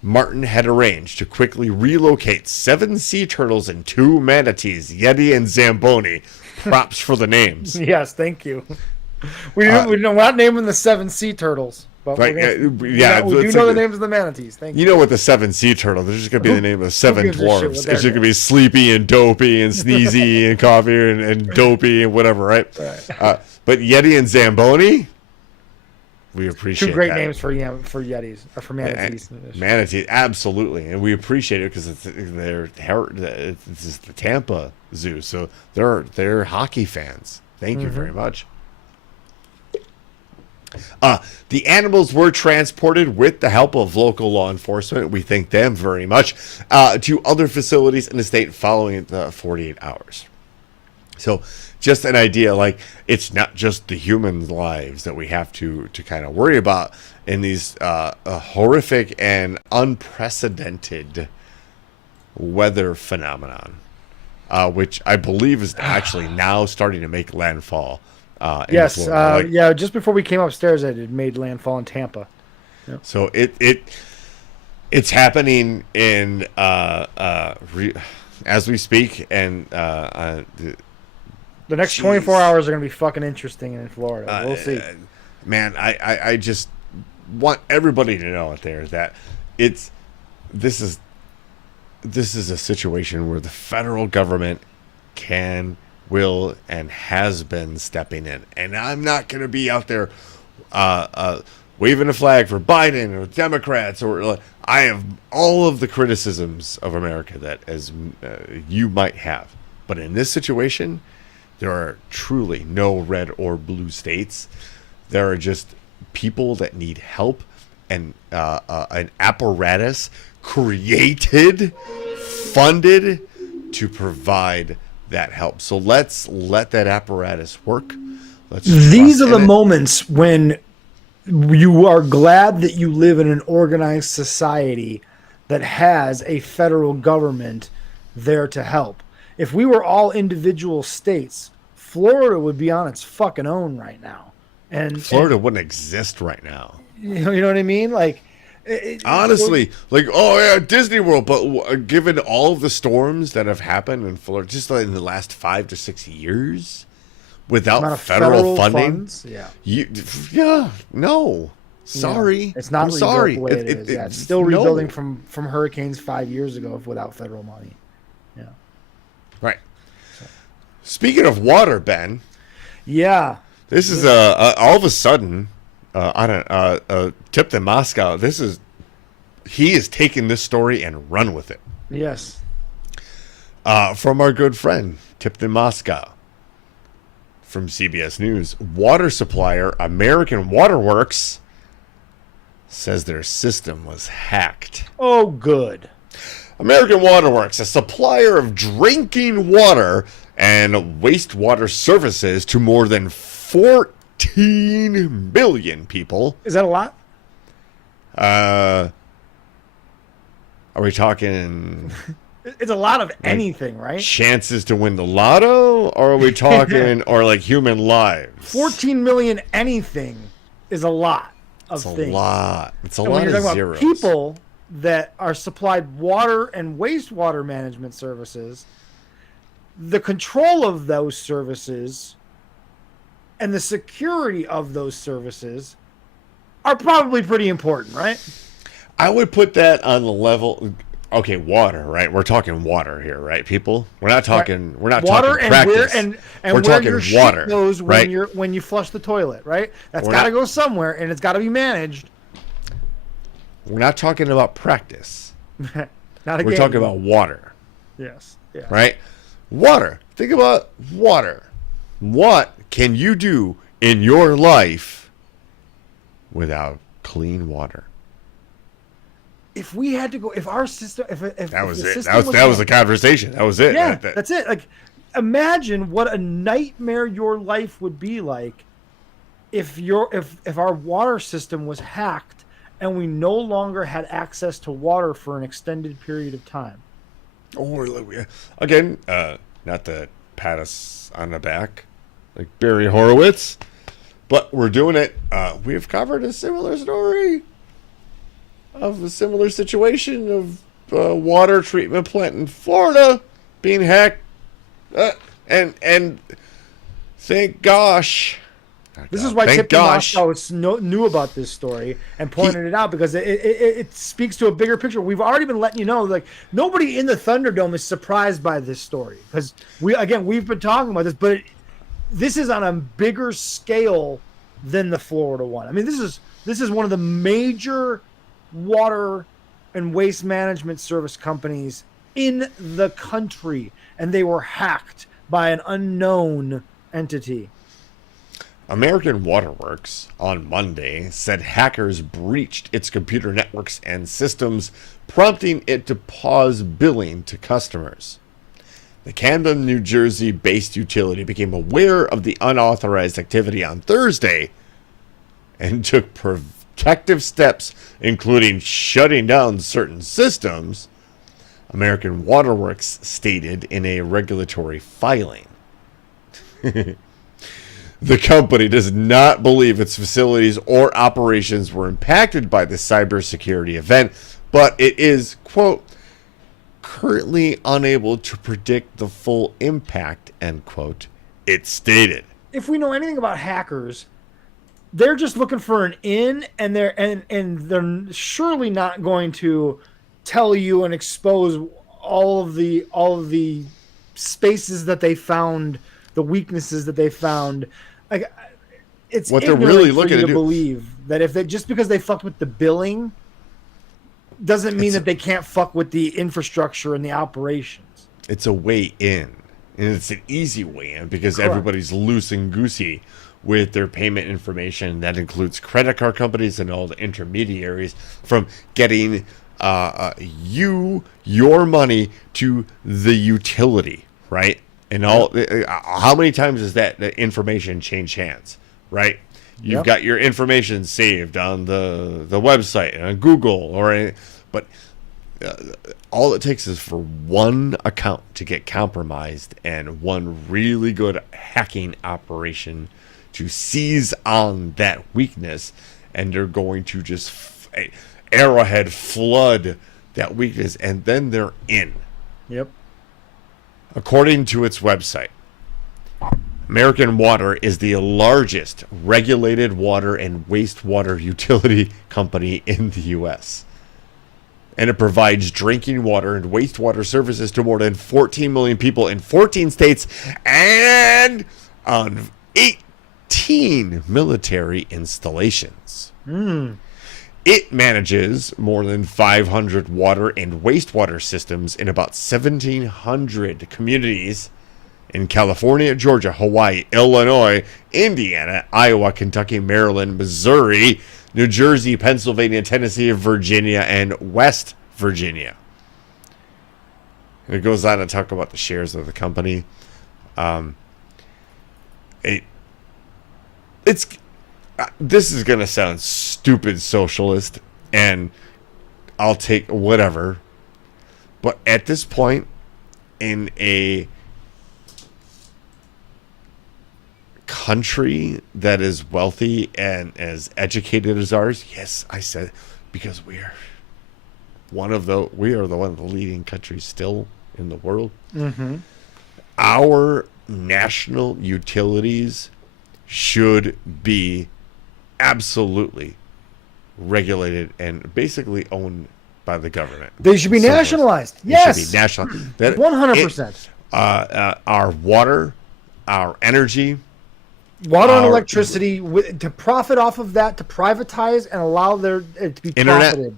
Martin had arranged to quickly relocate 7 sea turtles and 2 manatees, Yeti and Zamboni. Props for the names. Yes, thank you. We're not naming the 7 sea turtles. But right, we do know the names of the manatees. Thank you. You know what the 7 sea turtles, there's just going to be the name of the 7 dwarves. It's just going to be Sleepy and Dopey and Sneezy and Coffee and Dopey and whatever, right? But Yeti and Zamboni, we appreciate 2 great that. names for Yetis, or for manatees. Manatees, absolutely. And we appreciate it because it's the Tampa Zoo. So they're hockey fans. Thank you very much. The animals were transported with the help of local law enforcement. We thank them very much to other facilities in the state following the 48 hours. So just an idea, like it's not just the human lives that we have to kind of worry about in these horrific and unprecedented weather phenomenon, which I believe is actually now starting to make landfall. Yes, just before we came upstairs, it had made landfall in Tampa. Yep. So it's happening in as we speak, and the next 24 hours are going to be fucking interesting in Florida. We'll see. Man, I just want everybody to know out there that this is a situation where the federal government will and has been stepping in, and I'm not going to be out there waving a flag for Biden or Democrats, or I have all of the criticisms of America that as you might have, but in this situation, there are truly no red or blue states. There are just people that need help, and an apparatus created, funded to provide that help. So let's let that apparatus work. These are the moments when you are glad that you live in an organized society that has a federal government there to help. If we were all individual states, Florida would be on its fucking own right now. And Florida wouldn't exist right now. You know what I mean? Like, honestly, Disney World, but given all of the storms that have happened in Florida just in the last 5 to 6 years without federal funding, no. Sorry. Yeah. It's not I'm sorry. The way it is. It's still rebuilding from hurricanes 5 years ago without federal money. Yeah. Right. Speaking of water, Ben. Yeah. This is all of a sudden Tipped in Moscow. He is taking this story and run with it. Yes. From our good friend Tipped in Moscow from CBS News, water supplier American Waterworks says their system was hacked. Oh, good. American Waterworks, a supplier of drinking water and wastewater services to more than 14 million people. Is that a lot? Are we talking... It's a lot of anything, right? Chances to win the lotto? Or are we talking, or like human lives? 14 million anything is a lot of things. It's a lot. It's a and lot when you're of talking zeros. about people that are supplied water and wastewater management services, the control of those services and the security of those services are probably pretty important, right? I would put that on the level... okay, water, right? We're talking water here, right, people? We're not talking. We're not water talking practice. and we're where talking your water, shit goes right? when you flush the toilet, right? That's We're got to not- go somewhere, and it's got to be managed. We're not talking about practice. Not a We're game. talking about water, Yes. right? Water. Think about water. What can you do in your life without clean water? If we had to go, if our system, if That was the it. system That was the conversation. That was it. yeah, That- that's it. Like, imagine what a nightmare your life would be like if our water system was hacked and we no longer had access to water for an extended period of time. Or again, not to pat us on the back like Barry Horowitz, but we're doing it. We've covered a similar story of a similar situation of a water treatment plant in Florida being hacked, and thank gosh. This is why Thank Tipton gosh. Moscow knew about this story and pointed it out, because it speaks to a bigger picture. We've already been letting you know, like, nobody in the Thunderdome is surprised by this story, because we've been talking about this, but this is on a bigger scale than the Florida one. I mean, this is one of the major water and waste management service companies in the country, and they were hacked by an unknown entity. American Waterworks on Monday said hackers breached its computer networks and systems, prompting it to pause billing to customers. The Camden, New Jersey-based utility became aware of the unauthorized activity on Thursday and took protective steps, including shutting down certain systems, American Waterworks stated in a regulatory filing. The company does not believe its facilities or operations were impacted by the cybersecurity event, but it is, quote, currently unable to predict the full impact, end quote, it stated. If we know anything about hackers, they're just looking for an in, and they're surely not going to tell you and expose all of the spaces that they found, the weaknesses that they found. Like, it's What they're really looking to to do. believe that if they, just because they fucked with the billing doesn't mean that they can't fuck with the infrastructure and the operations. It's a way in, and it's an easy way in because Correct. everybody's loose and goosey with their payment information. That includes credit card companies and all the intermediaries from getting your money to the utility, right? And all, how many times does that information change hands, right? You've got your information saved on the website, on Google, but all it takes is for one account to get compromised and one really good hacking operation to seize on that weakness, and they're going to just arrowhead flood that weakness, and then they're in. Yep. According to its website, American Water is the largest regulated water and wastewater utility company in the U.S. And it provides drinking water and wastewater services to more than 14 million people in 14 states and on 18 military installations. It manages more than 500 water and wastewater systems in about 1,700 communities in California, Georgia, Hawaii, Illinois, Indiana, Iowa, Kentucky, Maryland, Missouri, New Jersey, Pennsylvania, Tennessee, Virginia, and West Virginia. And it goes on to talk about the shares of the company. This is going to sound stupid socialist, and I'll take whatever. But at this point, in a country that is wealthy and as educated as ours, yes, I said, because we are one of the leading countries still in the world. Our national utilities should be absolutely regulated and basically owned by the government. They should be nationalized. Yes. They should be nationalized. 100%. Our water, our energy, water and electricity, to profit off of that, to privatize and allow it to be profited.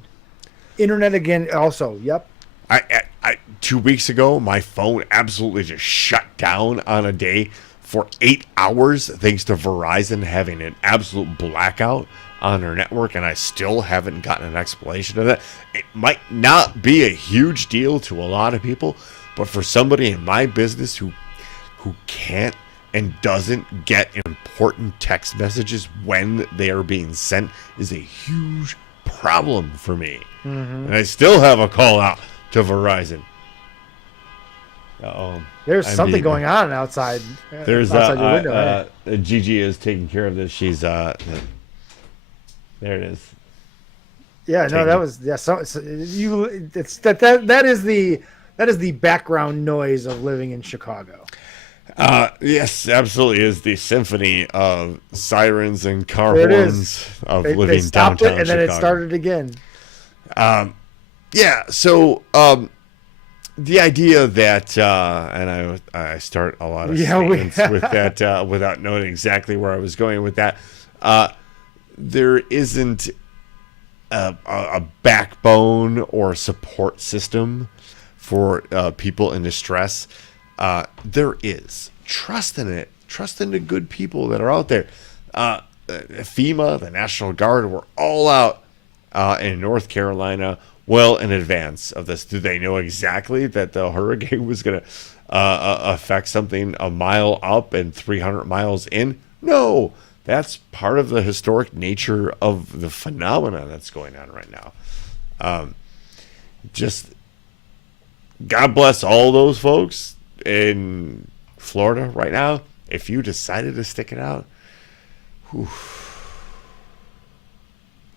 Internet again, also. Yep. I 2 weeks ago, my phone absolutely just shut down on a day for 8 hours, thanks to Verizon having an absolute blackout on their network, and I still haven't gotten an explanation of that. It might not be a huge deal to a lot of people, but for somebody in my business who can't and doesn't get important text messages when they are being sent is a huge problem for me. Mm-hmm. And I still have a call out to Verizon. There's something going on outside. There's outside your window. Gigi is taking care of this. She's there it is. Yeah, no, that was that is the background noise of living in Chicago. Yes, absolutely is the symphony of sirens and car horns of living they stopped downtown it and then Chicago. it started again. Yeah, so the idea that and I start a lot of statements with that without knowing exactly where I was going with that. There isn't a backbone or support system for people in distress. There is. Trust in it. Trust in the good people that are out there. FEMA, the National Guard, were all out in North Carolina well in advance of this. Do they know exactly that the hurricane was going to affect something a mile up and 300 miles in? No. That's part of the historic nature of the phenomena that's going on right now. Just God bless all those folks in Florida right now. If you decided to stick it out, whew.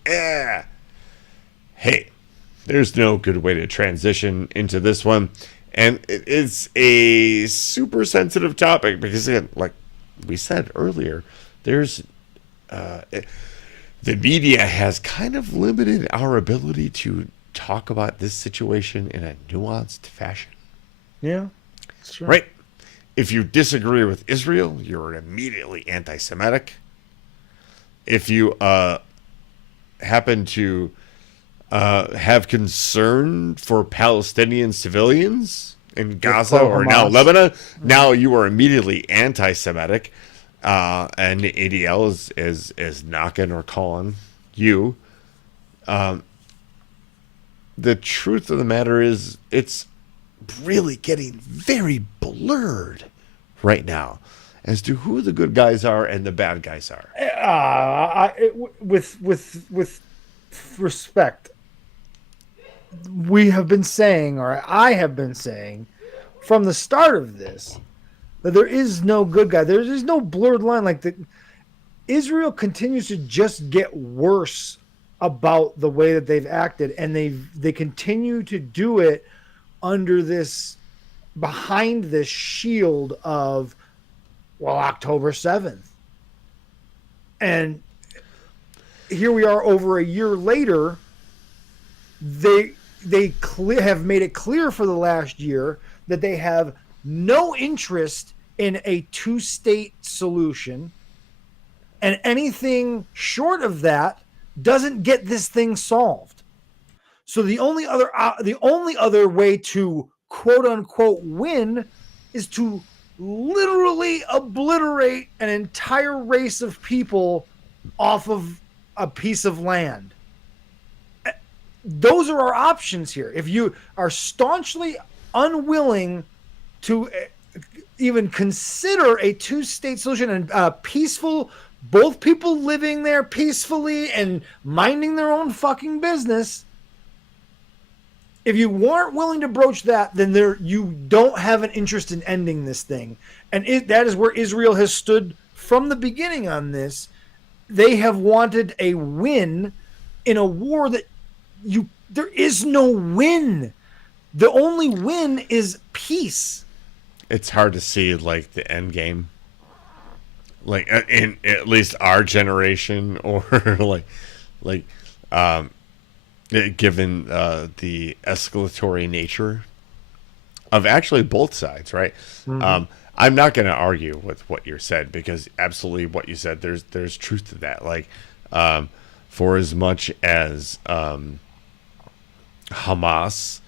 Yeah. Hey, there's no good way to transition into this one. And it's a super sensitive topic because, again, like we said earlier, there's the media has kind of limited our ability to talk about this situation in a nuanced fashion. Yeah, that's true. Right? If you disagree with Israel, you're immediately anti-Semitic. If you happen to have concern for Palestinian civilians in Gaza or now Lebanon, now you are immediately anti-Semitic. And the ADL is knocking or calling you. The truth of the matter is it's really getting very blurred right now as to who the good guys are and the bad guys are. With respect, we have been saying, or I have been saying, from the start of this, that there is no good guy. There is no blurred line. Like Israel continues to just get worse about the way that they've acted, and they continue to do it under this, behind this shield of, well, October 7th. And here we are over a year later. They have made it clear for the last year that they have no interest in a two-state solution, and anything short of that doesn't get this thing solved. So the only other way to quote unquote win is to literally obliterate an entire race of people off of a piece of land. Those are our options here. If you are staunchly unwilling to even consider a two-state solution and peaceful, both people living there peacefully and minding their own fucking business, if you weren't willing to broach that, then you don't have an interest in ending this thing. And that is where Israel has stood from the beginning on this. They have wanted a win in a war that there is no win. The only win is peace. It's hard to see like the end game, like in at least our generation, or like given the escalatory nature of actually both sides, right? I'm not going to argue with what you said, because absolutely what you said, there's truth to that. Like, for as much as Hamas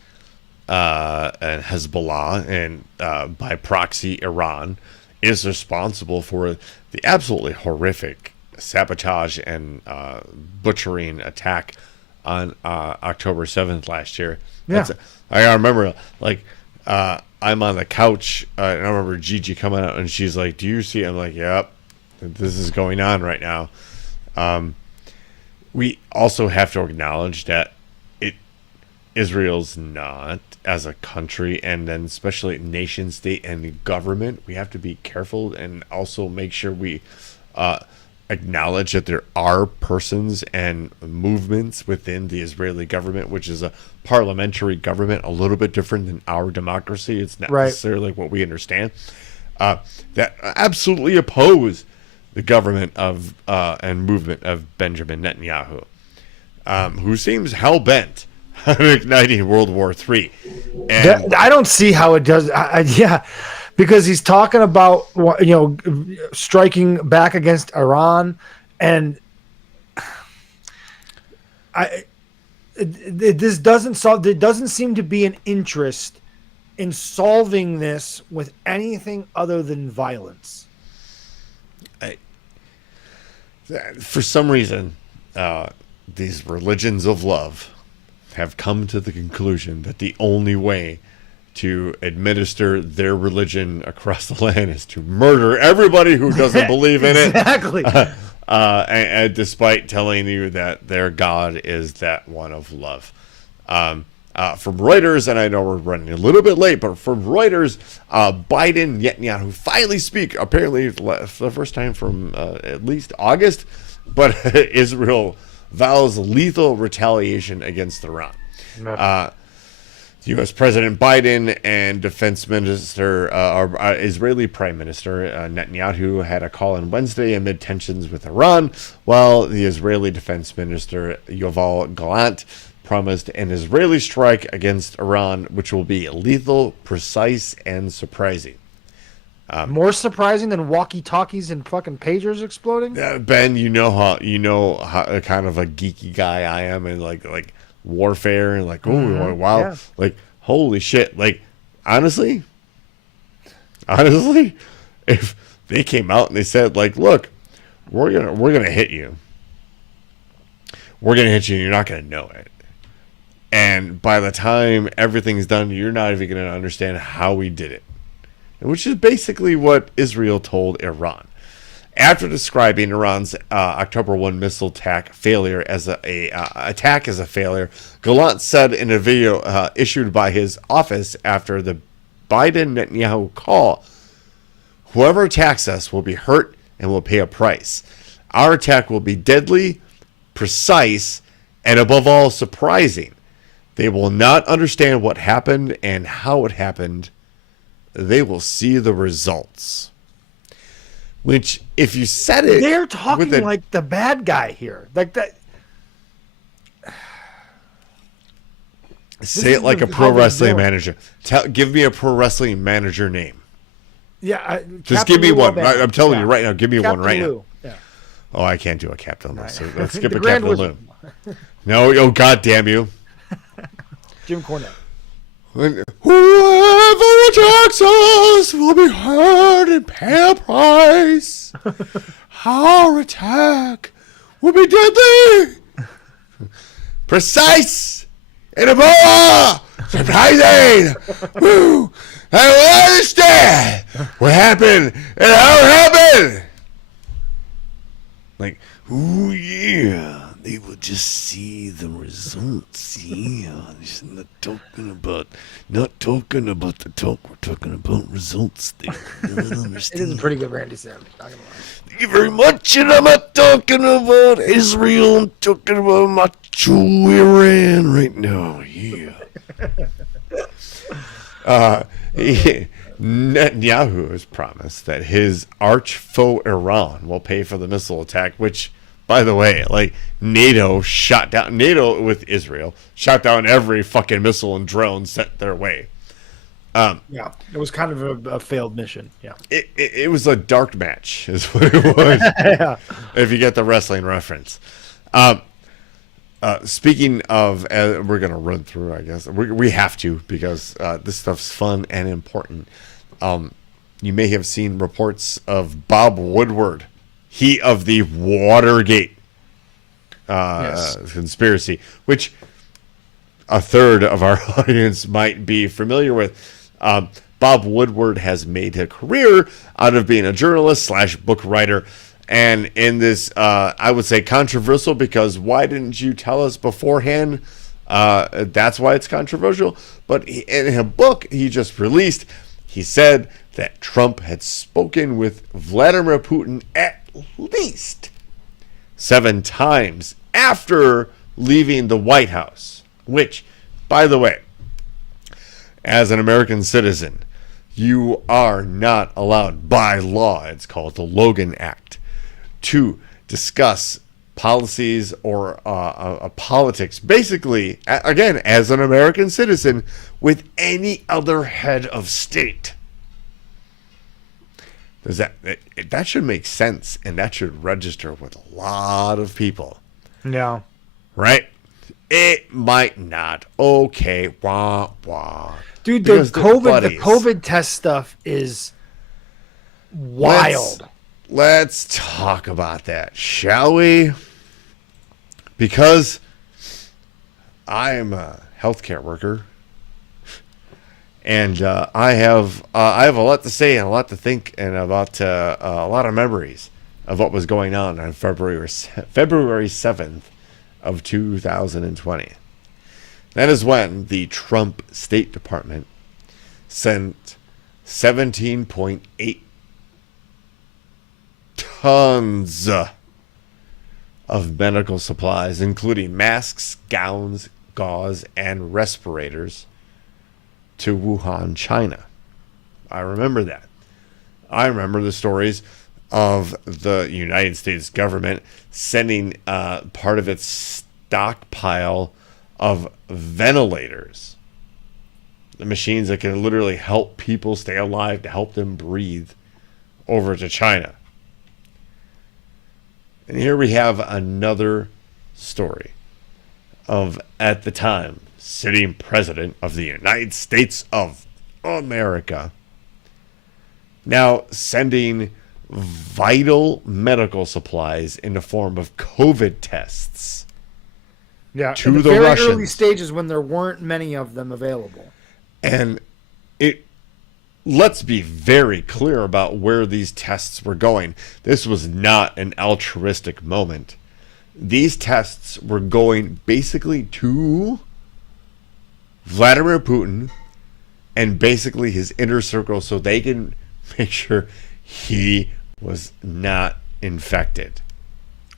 and Hezbollah and by proxy Iran is responsible for the absolutely horrific sabotage and butchering attack on October 7th last year. Yeah. I remember, like, I'm on the couch, and I remember Gigi coming out, and she's like, "Do you see?" I'm like, "Yep, this is going on right now." We also have to acknowledge that Israel's not, as a country, and then especially nation state and government, we have to be careful and also make sure we acknowledge that there are persons and movements within the Israeli government, which is a parliamentary government, a little bit different than our democracy. It's not necessarily what we understand, that absolutely oppose the government of and movement of Benjamin Netanyahu, who seems hell-bent on igniting World War III. And I don't see how it does. Yeah, because he's talking about, striking back against Iran, and this doesn't solve. There doesn't seem to be an interest in solving this with anything other than violence. For some reason, these religions of love have come to the conclusion that the only way to administer their religion across the land is to murder everybody who doesn't believe in it. Exactly. And despite telling you that their God is that one of love. From Reuters, and I know we're running a little bit late, but from Reuters, Biden, Netanyahu finally speak, apparently for the first time from at least August, but Israel vows lethal retaliation against Iran. U.S. President Biden and Defense Minister, Israeli Prime Minister Netanyahu had a call on Wednesday amid tensions with Iran, while the Israeli Defense Minister Yoav Gallant promised an Israeli strike against Iran, which will be lethal, precise, and surprising. More surprising than walkie-talkies and fucking pagers exploding? Ben, you know how kind of a geeky guy I am, and like warfare, and like, oh wow, yeah. Like, holy shit. Like, honestly, if they came out and they said, like, look, we're gonna hit you. We're gonna hit you and you're not gonna know it. And by the time everything's done, you're not even gonna understand how we did it. Which is basically what Israel told Iran. After describing Iran's October 1 missile attack failure as attack as a failure, Gallant said in a video issued by his office after the Biden-Netanyahu call, "Whoever attacks us will be hurt and will pay a price. Our attack will be deadly, precise, and above all, surprising. They will not understand what happened and how it happened. They will see the results." Which, if you said it, they're talking like the bad guy here, like that. Say it like a pro wrestling manager. Give me a pro wrestling manager name. Yeah, just give me one. I'm telling you right now. Give me Captain one right Lou. now. Yeah. Oh, I can't do a Captain Lou. So let's skip The a Grand Captain Lou. No, oh god damn you, Jim Cornette. Whoever attacks us will be hurt and pay a price. Our attack will be deadly, precise, and above all, surprising. Woo! I will understand what happened and how it happened. Like, ooh yeah. They will just see the results. Yeah, not talking about the talk. We're talking about results. They don't understand. It is a pretty good Randy Savage. Not gonna lie. Thank you very much. And I'm not talking about Israel. I'm talking about macho Iran right now. Yeah. Netanyahu has promised that his arch foe Iran will pay for the missile attack, which by the way, like NATO with Israel shot down every fucking missile and drone sent their way. Yeah, it was kind of a failed mission. Yeah, it was a dark match, is what it was. yeah. If you get the wrestling reference. Speaking of, we're gonna run through. I guess we have to because this stuff's fun and important. You may have seen reports of Bob Woodward, he of the Watergate conspiracy, which a third of our audience might be familiar with. Bob Woodward has made a career out of being a journalist / book writer. And in this, I would say controversial because why didn't you tell us beforehand? That's why it's controversial. But in a book he just released, he said that Trump had spoken with Vladimir Putin at least 7 times after leaving the White House, which, by the way, as an American citizen, you are not allowed by law, it's called the Logan Act, to discuss policies or politics, basically, again, as an American citizen, with any other head of state. That should make sense, and that should register with a lot of people. Yeah. Right? It might not. Okay. Wah, wah. Dude, the COVID test stuff is wild. Let's talk about that, shall we? Because I am a healthcare worker, and I have a lot to say and a lot to think and about a lot of memories of what was going on February 7th of 2020. That is when the Trump State Department sent 17.8 tons of medical supplies, including masks, gowns, gauze, and respirators, to Wuhan, China. I remember that. I remember the stories of the United States government sending part of its stockpile of ventilators, the machines that can literally help people stay alive, to help them breathe, over to China. And here we have another story of, at the time, sitting president of the United States of America now sending vital medical supplies in the form of COVID tests. Yeah, to in the the very Russians. early stages when there weren't many of them available. And let's be very clear about where these tests were going. This was not an altruistic moment. These tests were going basically to Vladimir Putin and basically his inner circle so they can make sure he was not infected.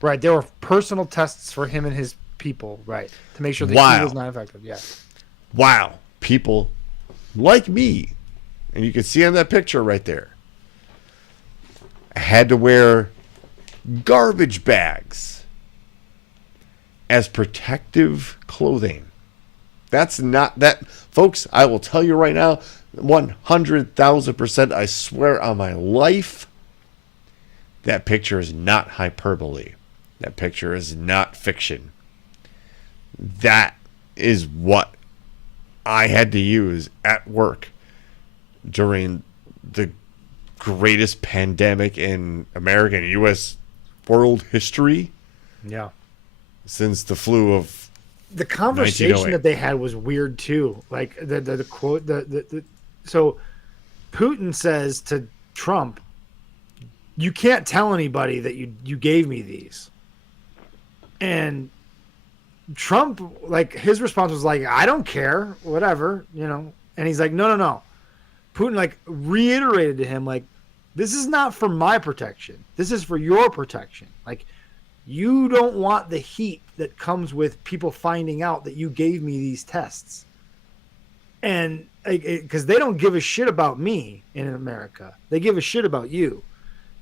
Right, there were personal tests for him and his people, right, to make sure that he was not infected. Yeah. Wow. People like me, and you can see on that picture right there, had to wear garbage bags as protective clothing. That's not that, folks. I will tell you right now, 100,000%, I swear on my life, that picture is not hyperbole. That picture is not fiction. That is what I had to use at work during the greatest pandemic in American U.S. world history. Yeah. Since the flu of the conversation that they had was weird too. Like the quote, so Putin says to Trump, "You can't tell anybody that you gave me these." And Trump, like, his response was like, "I don't care, whatever, you know." And he's like, no. Putin, like, reiterated to him, like, "This is not for my protection. This is for your protection. Like, you don't want the heat that comes with people finding out that you gave me these tests." And because they don't give a shit about me in America, they give a shit about you.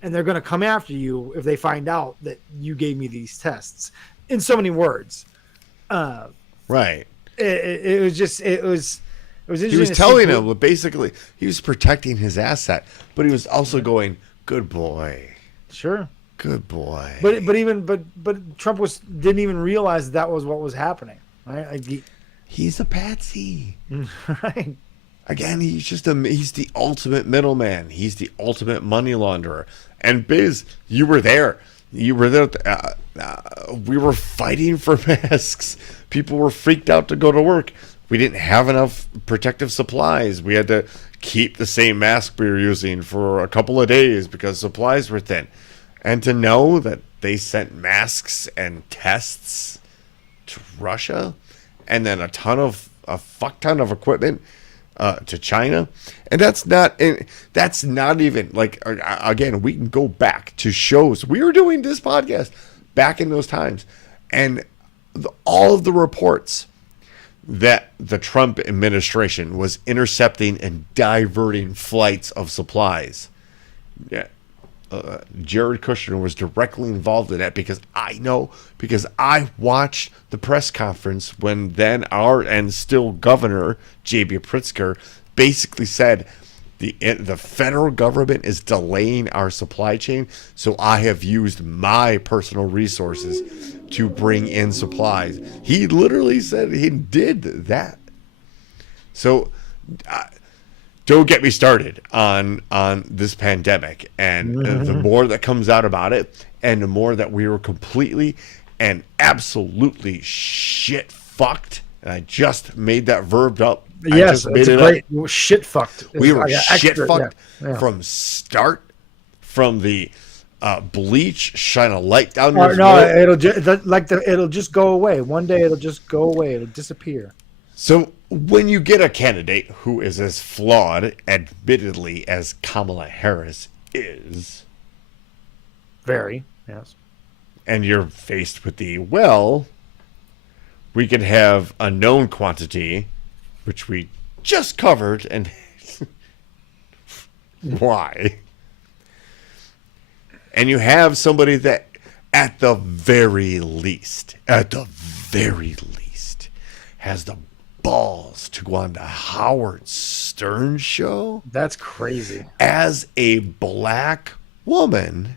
and they're going to come after you if they find out that you gave me these tests. In so many words, Right. It was interesting. He was telling him, basically, he was protecting his asset, but he was also going, "Good boy, sure, good boy." But Trump didn't even realize that was what was happening, right? Like he's a patsy, right? Again, he's the ultimate middleman. He's the ultimate money launderer. And Biz, you were there. You were there. We were fighting for masks. People were freaked out to go to work. We didn't have enough protective supplies. We had to keep the same mask we were using for a couple of days because supplies were thin. And to know that they sent masks and tests to Russia, and then a fuck ton of equipment to China, and that's not even like, again, we can go back to shows we were doing this podcast back in those times, and all of the reports that the Trump administration was intercepting and diverting flights of supplies. Yeah. Jared Kushner was directly involved in that because I watched the press conference when then our and still Governor J.B. Pritzker basically said the federal government is delaying our supply chain, so I have used my personal resources to bring in supplies. He literally said he did that. So don't get me started on this pandemic, and the more that comes out about it, and the more that we were completely and absolutely shit fucked. And I just made that verb up. Yes, it's great. We were shit fucked. We were shit fucked from start, from the bleach, shine a light down your throat. It'll just go away. One day it'll just go away. It'll disappear. So when you get a candidate who is as flawed, admittedly, as Kamala Harris is, very, yes, and you're faced with we could have a known quantity, which we just covered, and why? And you have somebody that, at the very least, has the balls to go on the Howard Stern show. That's crazy. As a black woman.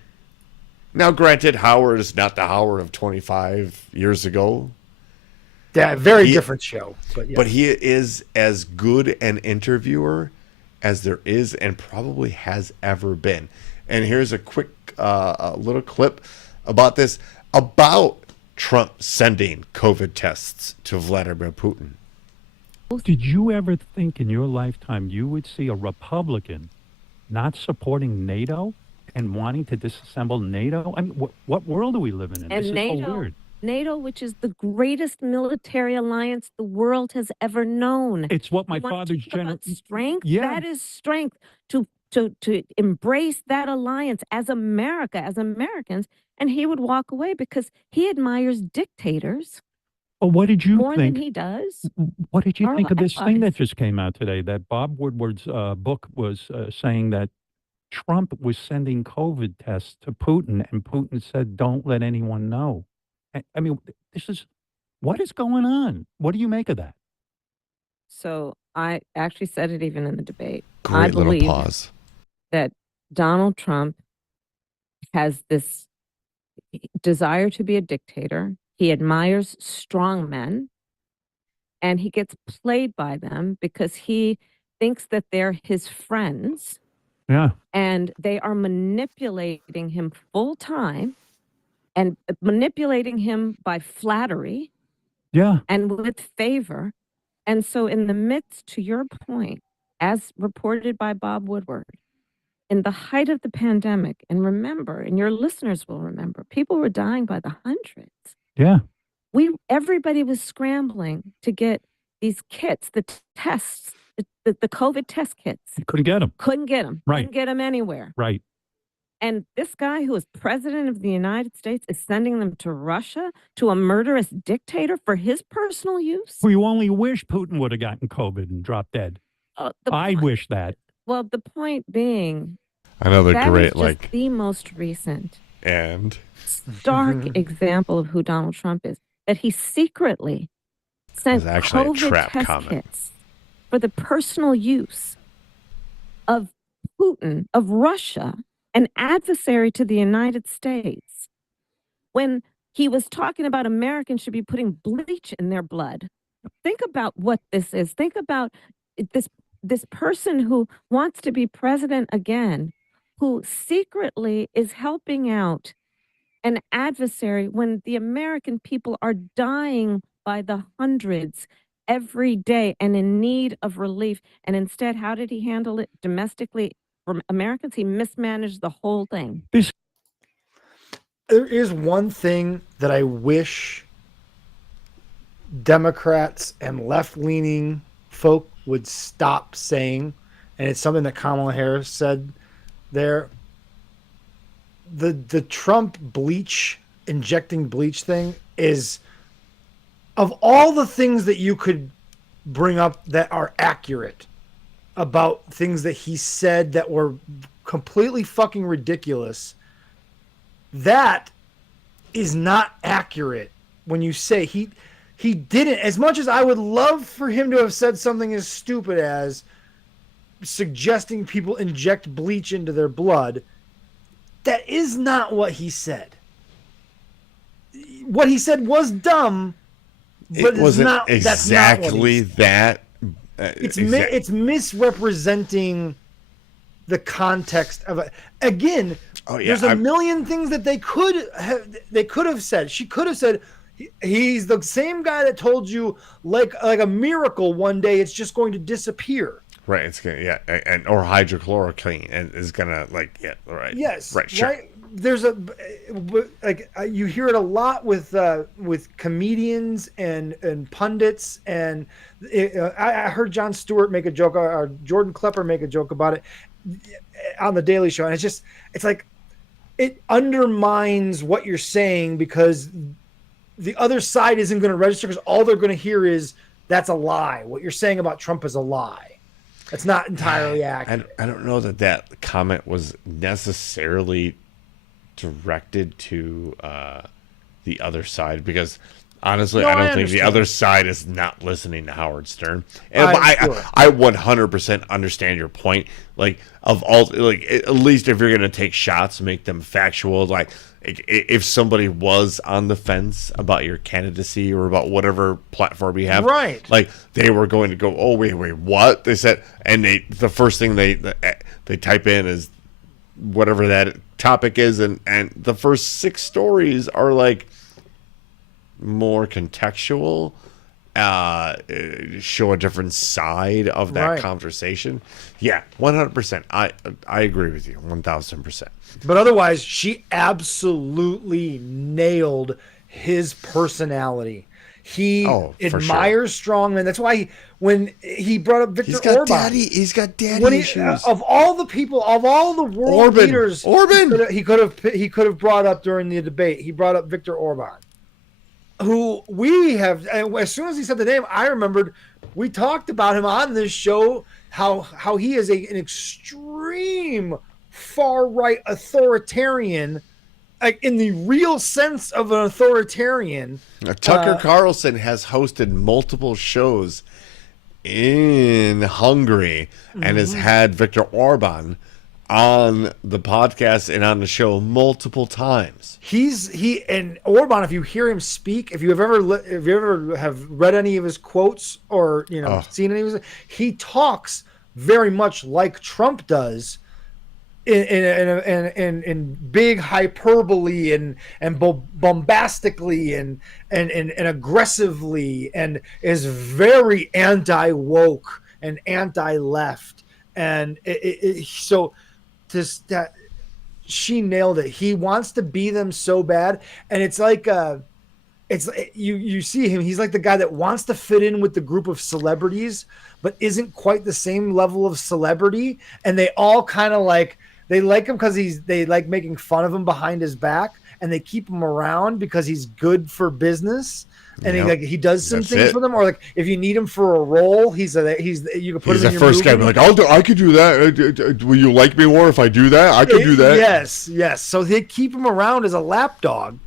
Now, granted, Howard is not the Howard of 25 years ago. Yeah, different show. But he is as good an interviewer as there is and probably has ever been. And here's a quick little clip about this, about Trump sending COVID tests to Vladimir Putin. Did you ever think in your lifetime you would see a Republican not supporting NATO and wanting to disassemble NATO? I mean, what world are we living in? And this NATO, is so weird. NATO, which is the greatest military alliance the world has ever known. It's what my You wanna father's talk about general. strength. Yeah. That is strength to embrace that alliance as America, as Americans. And he would walk away because he admires dictators Well, what did you more think? than he does. What did you our think of this thing that allies. just came out today? That Bob Woodward's book was saying that Trump was sending COVID tests to Putin, and Putin said, "Don't let anyone know." I mean, what is going on? What do you make of that? So I actually said it even in the debate. Great I little believe pause. that Donald Trump has this desire to be a dictator. He admires strong men, and he gets played by them because he thinks that they're his friends, Yeah. and they are manipulating him full time and manipulating him by flattery Yeah. and with favor. And so, in the midst, to your point, as reported by Bob Woodward, in the height of the pandemic, and remember, and your listeners will remember, people were dying by the hundreds. Yeah. Everybody was scrambling to get these kits, the tests, the COVID test kits. Couldn't get him. Couldn't get them. Right. Couldn't get them anywhere. Right. And this guy who is president of the United States is sending them to Russia, to a murderous dictator for his personal use. We only wish Putin would have gotten COVID and dropped dead. I wish that. Well, the point being, Another That is great just like the most recent and stark example of who Donald Trump is. That he secretly sent was actually a COVID trap test comment. kits for the personal use of Putin, of Russia, an adversary to the United States, when he was talking about Americans should be putting bleach in their blood. Think about what this is. Think about this person who wants to be president again, who secretly is helping out an adversary when the American people are dying by the hundreds every day and in need of relief. And instead, how did he handle it domestically from Americans? He mismanaged the whole thing. There is one thing that I wish Democrats and left-leaning folk would stop saying, and it's something that Kamala Harris said there. The Trump injecting bleach thing is, of all the things that you could bring up that are accurate about things that he said that were completely fucking ridiculous, that is not accurate when you say he didn't. As much as I would love for him to have said something as stupid as suggesting people inject bleach into their blood, that is not what he said. What he said was dumb, but It wasn't not, exactly that. It's misrepresenting the context of it. Again, there's a million things that they could have said. She could have said, he's the same guy that told you like a miracle one day it's just going to disappear. Right, it's gonna and or hydrochloroquine and is gonna right. Yes, right, sure. Right. There's you hear it a lot with comedians and pundits, and I heard Jon Stewart make a joke, or Jordan Klepper make a joke about it on the Daily Show, and it's like it undermines what you're saying because the other side isn't going to register because all they're going to hear is that's a lie. What you're saying about Trump is a lie. It's not entirely accurate. I don't know that comment was necessarily directed to the other side because honestly, I don't think the other side is not listening to Howard Stern. And I 100% understand your point. Like of all, like at least if you're gonna take shots, make them factual. Like if somebody was on the fence about your candidacy or about whatever platform you have, right? Like they were going to go, oh wait, what they said, and the first thing they type in is whatever that topic is, and the first 6 stories are like more contextual, show a different side of that conversation. Yeah, 100%. I agree with you 1,000%. But otherwise, she absolutely nailed his personality. He admires strongmen. That's why when he brought up Viktor Orban, he's got daddy issues. Of all the people, of all the world leaders, he could have brought up during the debate. He brought up Viktor Orban, who we have. As soon as he said the name, I remembered we talked about him on this show. How he is an extreme far right authoritarian. Like in the real sense of an authoritarian. Tucker Carlson has hosted multiple shows in Hungary and has had Viktor Orban on the podcast and on the show multiple times. He and Orban, if you hear him speak, if you ever have read any of his quotes or seen any of his, he talks very much like Trump does. In big hyperbole and bombastically and aggressively, and is very anti-woke and anti-left, and that she nailed it. He wants to be them so bad, and it's like you see him. He's like the guy that wants to fit in with the group of celebrities, but isn't quite the same level of celebrity, and they all kind of like. They like him because they like making fun of him behind his back, and they keep him around because he's good for business. And Yep. he does some That's things it. for them, or like if you need him for a role, you can put He's him the in your first guy. movie. Like, I could do that. Will you like me more if I do that? I could do that. Yes. So they keep him around as a lapdog,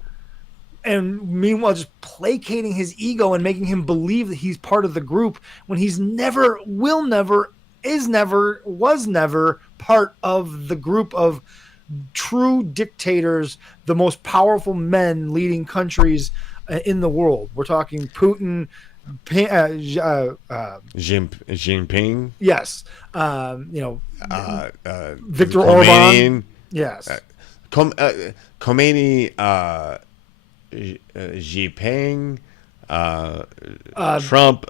and meanwhile just placating his ego and making him believe that he's part of the group when he's never, will never, is never, was never part of the group of true dictators, the most powerful men leading countries in the world. We're talking Putin, Jinping. yes, Viktor Khomeini, Orban, yes, Khomeini, Jinping, Trump,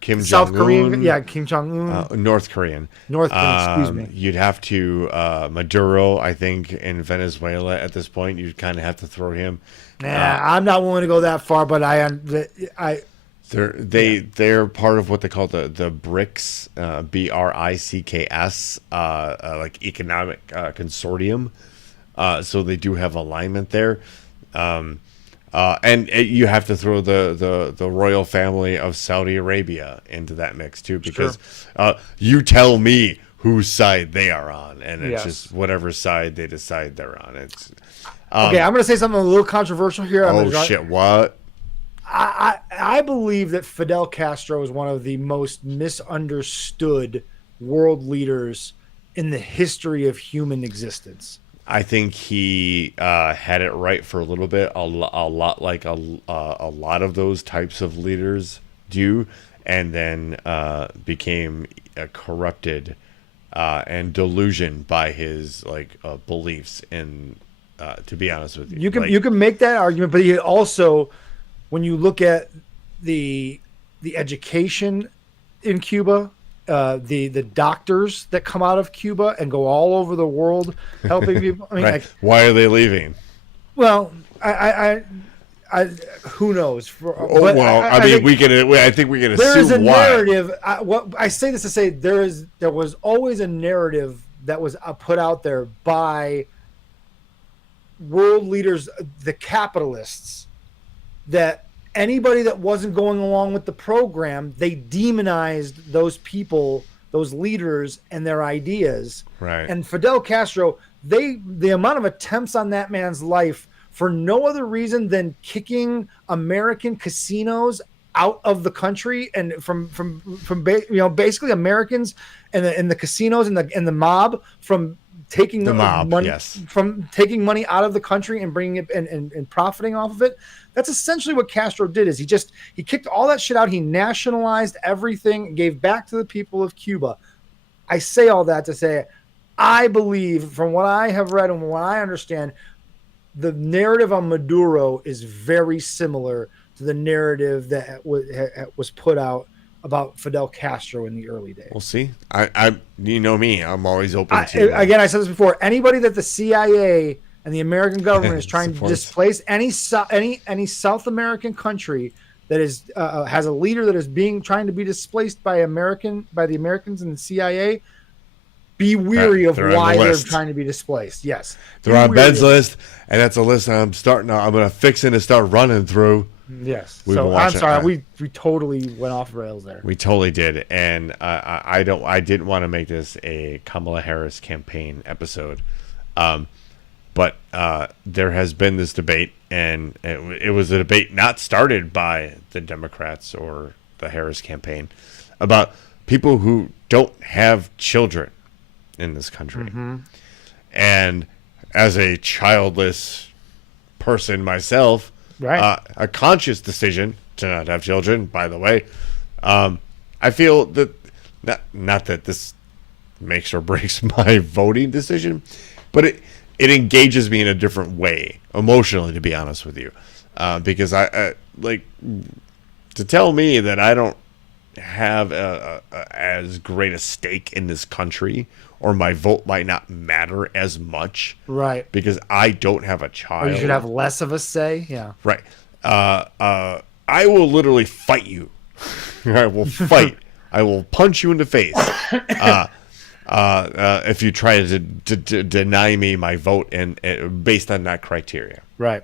Kim South Jong-un. Korean, Kim Jong-un, North Korean. North Korean, excuse me. You'd have to Maduro, I think, in Venezuela at this point. You'd kind of have to throw him. I'm not willing to go that far, but They're part of what they call the BRICS, BRICKS, like economic consortium. So they do have alignment there. And you have to throw the royal family of Saudi Arabia into that mix too, because you tell me whose side they are on, and it's just whatever side they decide they're on. It's okay. I'm going to say something a little controversial here. shit! What? I believe that Fidel Castro is one of the most misunderstood world leaders in the history of human existence. I think he had it right for a little bit, a lot like a lot of those types of leaders do, and then became corrupted and delusioned by his beliefs. And to be honest with you, you can make that argument, but he also, when you look at the education in Cuba, the doctors that come out of Cuba and go all over the world helping people. I mean, right. Why are they leaving? Well, I who knows? I think we can assume why. There is a narrative. I say this to say there was always a narrative that was put out there by world leaders, the capitalists, that anybody that wasn't going along with the program, they demonized those people, those leaders, and their ideas. Right. And Fidel Castro, the amount of attempts on that man's life for no other reason than kicking American casinos out of the country and from basically Americans and the casinos and the mob from taking taking money out of the country and bringing it and profiting off of it. That's essentially what Castro did. Is he kicked all that shit out. He nationalized everything, gave back to the people of Cuba. I say all that to say, I believe from what I have read and what I understand, the narrative on Maduro is very similar to the narrative that was put out about Fidel Castro in the early days. We'll see. I you know me, I'm always open to. Again, I said this before. Anybody that the CIA and the American government is trying to displace, any South American country that is has a leader that is trying to be displaced by the Americans and the CIA, be weary of why they're trying to be displaced. Yes, they're on Ben's list, and that's a list I'm going to fix it and start running through. Yes. So I'm sorry, we totally went off rails there. We totally did, and I didn't want to make this a Kamala Harris campaign episode, but there has been this debate, and it was a debate not started by the Democrats or the Harris campaign about people who don't have children in this country. Mm-hmm. And as a childless person myself, right, a conscious decision to not have children, by the way, I feel that not that this makes or breaks my voting decision, but it engages me in a different way emotionally, to be honest with you, because I like to tell me that I don't have as great a stake in this country, or my vote might not matter as much, right? Because I don't have a child. Or you should have less of a say, yeah. Right. I will literally fight you. I will fight. I will punch you in the face. if you try to deny me my vote and based on that criteria. Right.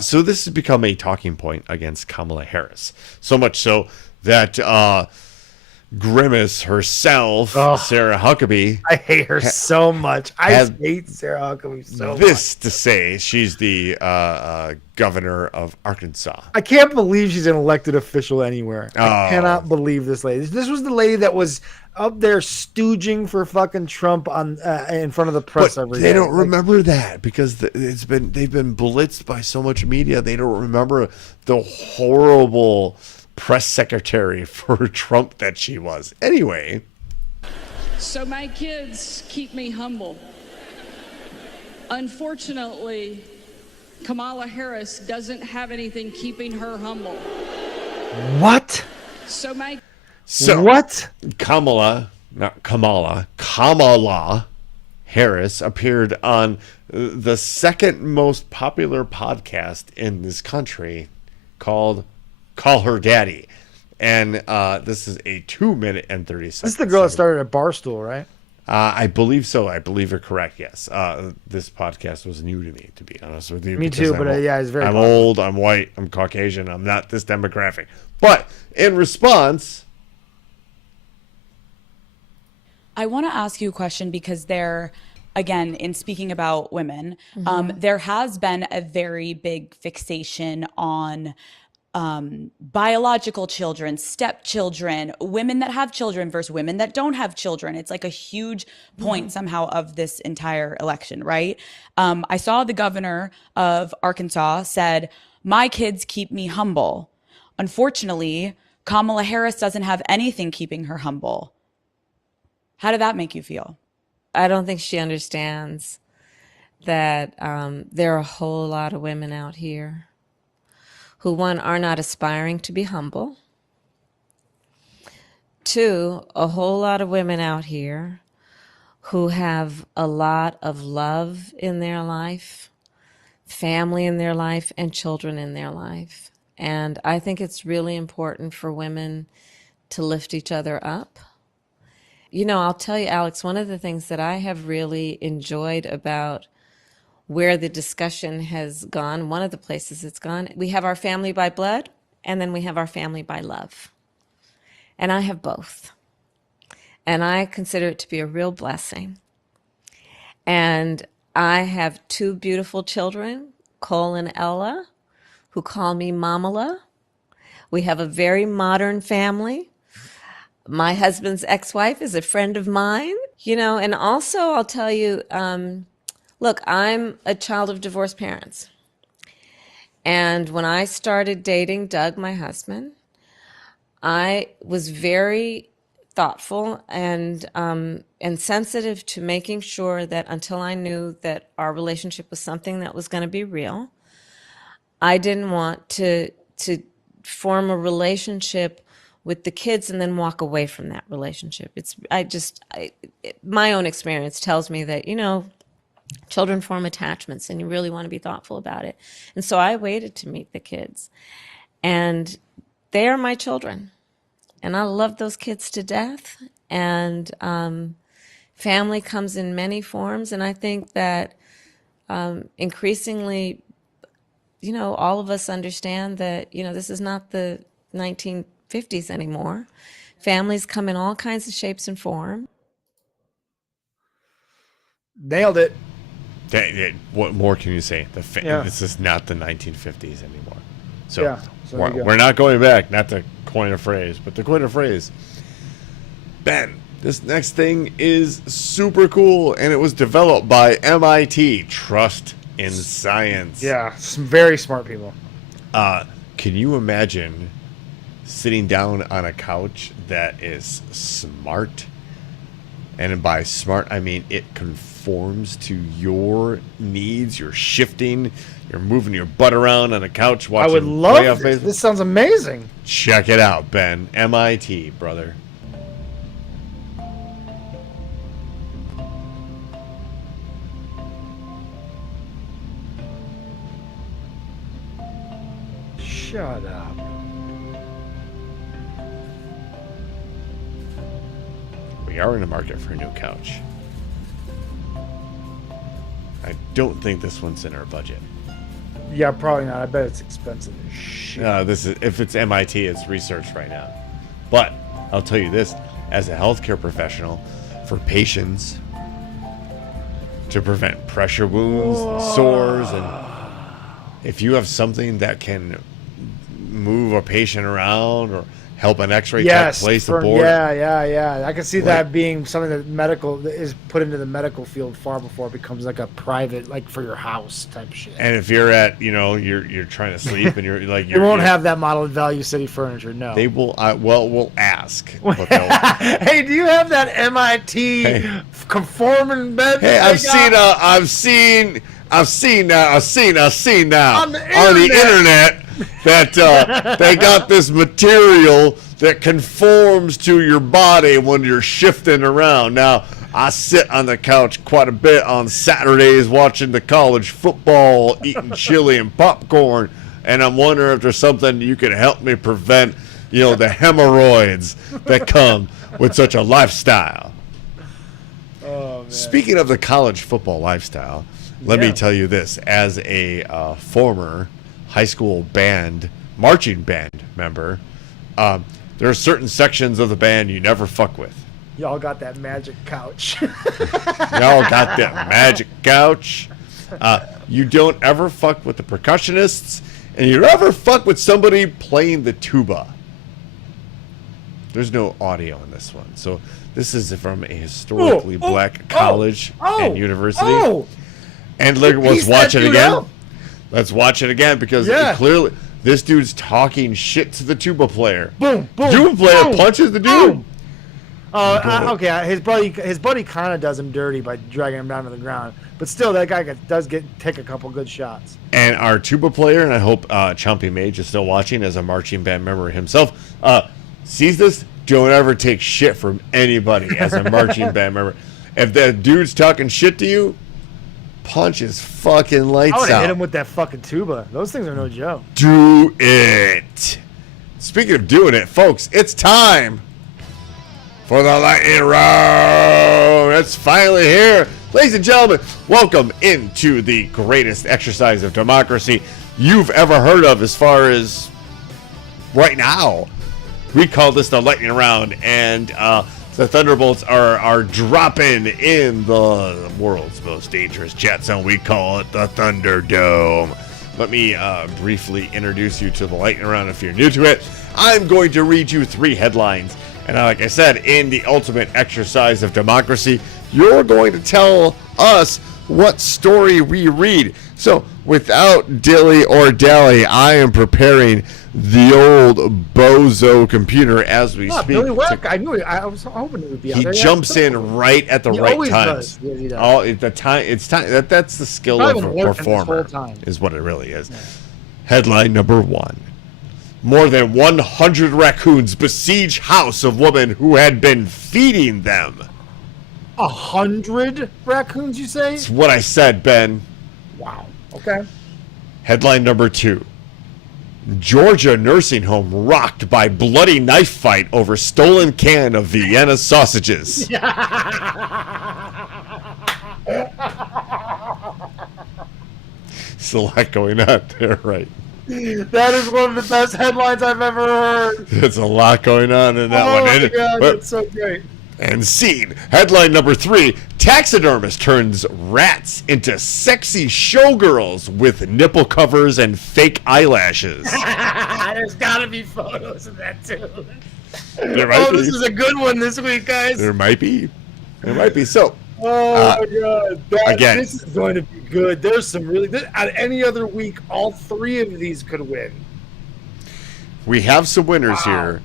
So this has become a talking point against Kamala Harris. So much so that Grimace herself, Sarah Huckabee, I hate her so much. I hate Sarah Huckabee so much. To say she's the governor of Arkansas. I can't believe she's an elected official anywhere. I cannot believe this lady. This was the lady that was up there stooging for fucking Trump on in front of the press every day. They don't remember that because they've been blitzed by so much media. They don't remember the horrible press secretary for Trump that she was. Anyway. So my kids keep me humble. Unfortunately, Kamala Harris doesn't have anything keeping her humble. What? What? Kamala Harris appeared on the second most popular podcast in this country called Call Her Daddy. And this is a 2-minute and 30 seconds. This is the girl that started at Barstool, right? I believe so. I believe you're correct, yes. This podcast was new to me, to be honest with you. Me too, but yeah, it's very I'm popular. old, I'm white, I'm Caucasian, I'm not this demographic. But in response... I want to ask you a question because again, in speaking about women, there has been a very big fixation on biological children, stepchildren, women that have children versus women that don't have children. It's like a huge point somehow of this entire election, right? I saw the governor of Arkansas said, "My kids keep me humble." Unfortunately, Kamala Harris doesn't have anything keeping her humble. How did that make you feel? I don't think she understands that there are a whole lot of women out here who, one, are not aspiring to be humble. Two, a whole lot of women out here who have a lot of love in their life, family in their life, and children in their life. And I think it's really important for women to lift each other up. You know, I'll tell you, Alex, one of the things that I have really enjoyed about where the discussion has gone, one of the places it's gone, we have our family by blood, and then we have our family by love. And I have both. And I consider it to be a real blessing. And I have 2 beautiful children, Cole and Ella, who call me Mamala. We have a very modern family. My husband's ex-wife is a friend of mine, you know, and also I'll tell you, look, I'm a child of divorced parents. And when I started dating Doug, my husband, I was very thoughtful and sensitive to making sure that until I knew that our relationship was something that was going to be real, I didn't want to form a relationship with the kids and then walk away from that relationship. My own experience tells me that, you know, children form attachments and you really want to be thoughtful about it. And so I waited to meet the kids. And they are my children. And I love those kids to death. And family comes in many forms. And I think that increasingly, you know, all of us understand that, you know, this is not the 1950s anymore. Families come in all kinds of shapes and form. Nailed it. What more can you say? This is not the 1950s anymore. So, so we're not going back, not to coin a phrase, but to coin a phrase. Ben, this next thing is super cool, and it was developed by MIT. Trust in science. Yeah, some very smart people. Can you imagine sitting down on a couch that is smart? And by smart, I mean it conforms to your needs. You're shifting. You're moving your butt around on a couch watching. I would love this. This sounds amazing. Check it out, Ben. MIT, brother. Shut up. we are in the market for a new couch. I don't think this one's in our budget. Yeah, probably not. I bet it's expensive as shit. This is, if it's MIT, it's research right now. But I'll tell you this, as a healthcare professional, for patients to prevent pressure wounds, sores, and if you have something that can move a patient around or help an X-ray tech place the board. Yeah. I can see that being something that medical is put into the medical field far before it becomes like a private, like for your house type shit. And if you're at, you're trying to sleep and you're like, They won't have that model in Value City Furniture. No, they will. We'll ask. Hey, do you have that MIT conforming bed? Hey, I've seen now on the internet that they got this material that conforms to your body when you're shifting around. Now, I sit on the couch quite a bit on Saturdays watching the college football, eating chili and popcorn, and I'm wondering if there's something you could help me prevent, the hemorrhoids that come with such a lifestyle. Oh, man. Speaking of the college football lifestyle, let me tell you this. As a former high school marching band member, there are certain sections of the band you never fuck with. Y'all got that magic couch. You don't ever fuck with the percussionists, and you never fuck with somebody playing the tuba. There's no audio in this one. So this is from a historically black college and university. And let's watch it again. Let's watch it again because clearly this dude's talking shit to the tuba player. Boom, boom. Tuba player punches the dude. Okay. His buddy kind of does him dirty by dragging him down to the ground, but still, that guy does take a couple good shots. And our tuba player, and I hope Chompy Mage is still watching as a marching band member himself, sees this. Don't ever take shit from anybody as a marching band member. If that dude's talking shit to you, punch his fucking lights I would out. hit him with that fucking tuba. Those things are no joke. Do it. Speaking of doing it, folks, it's time for the lightning round. It's finally here. Ladies and gentlemen, welcome into the greatest exercise of democracy you've ever heard of as far as right now. We call this the lightning round, and the Thunderbolts are dropping in the world's most dangerous chat zone. We call it the Thunderdome. Let me briefly introduce you to the lightning round if you're new to it. I'm going to read you 3 headlines. And like I said, in the ultimate exercise of democracy, you're going to tell us what story we read. So without dilly or dally, I am preparing the old bozo computer as we speak. Billy Weck, I knew it. I was hoping it would be out there. He jumps in right at the right times. Yes, he does. It's time. That's the skill of a performer, is what it really is. Yeah. Headline number 1. More than 100 raccoons besiege house of woman who had been feeding them. 100 raccoons, you say? That's what I said, Ben. Wow. Okay. Headline number 2. Georgia nursing home rocked by bloody knife fight over stolen can of Vienna sausages. There's a lot going on there, right? That is one of the best headlines I've ever heard. There's a lot going on in that one. Oh my God, that's so great. And scene. Headline number 3. Taxidermist turns rats into sexy showgirls with nipple covers and fake eyelashes. There's got to be photos of that, too. This is a good one this week, guys. There might be. So. Oh, my God. Again. This is going to be good. There's some really... any other week, all 3 of these could win. We have some winners here.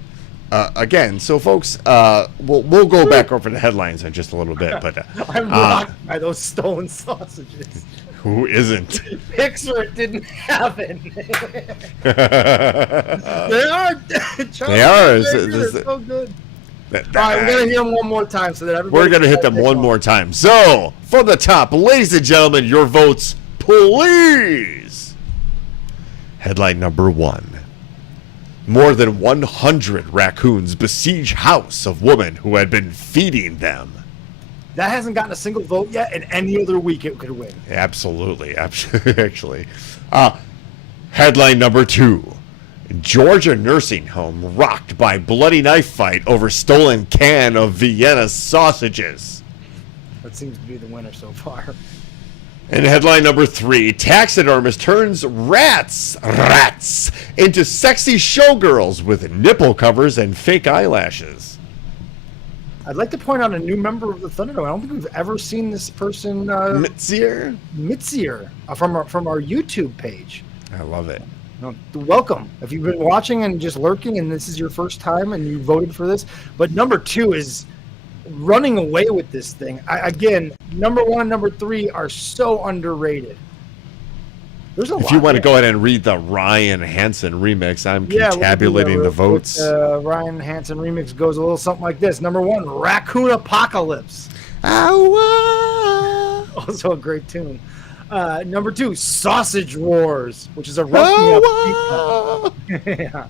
Again, so folks, we'll go back over the headlines in just a little bit, but I'm rocked by those stolen sausages. Who isn't? Picture it didn't happen. They are. They are. They're so good. All right, we're gonna hear them one more time so that everybody. We're gonna hit them one more time. So, from the top, ladies and gentlemen, your votes, please. Headline number 1. More than 100 raccoons besiege house of woman who had been feeding them. That hasn't gotten a single vote yet, and any other week it could win. Absolutely, actually. Headline number 2. Georgia nursing home rocked by bloody knife fight over stolen can of Vienna sausages. That seems to be the winner so far. And headline number 3, taxidermist turns rats into sexy showgirls with nipple covers and fake eyelashes. I'd like to point out a new member of the Thunderdome. I don't think we've ever seen this person, Mitzier? from our YouTube page. I love it. No, welcome. If you've been watching and just lurking and this is your first time and you voted for this. But number 2 is running away with this thing. Again, number 1 and number 3 are so underrated. There's a lot. If you want to go ahead and read the Ryan Hansen remix, I'm tabulating the votes. Ryan Hansen remix goes a little something like this. Number 1, Raccoon Apocalypse. Also a great tune. Number 2, Sausage Wars, which is a rough yeah.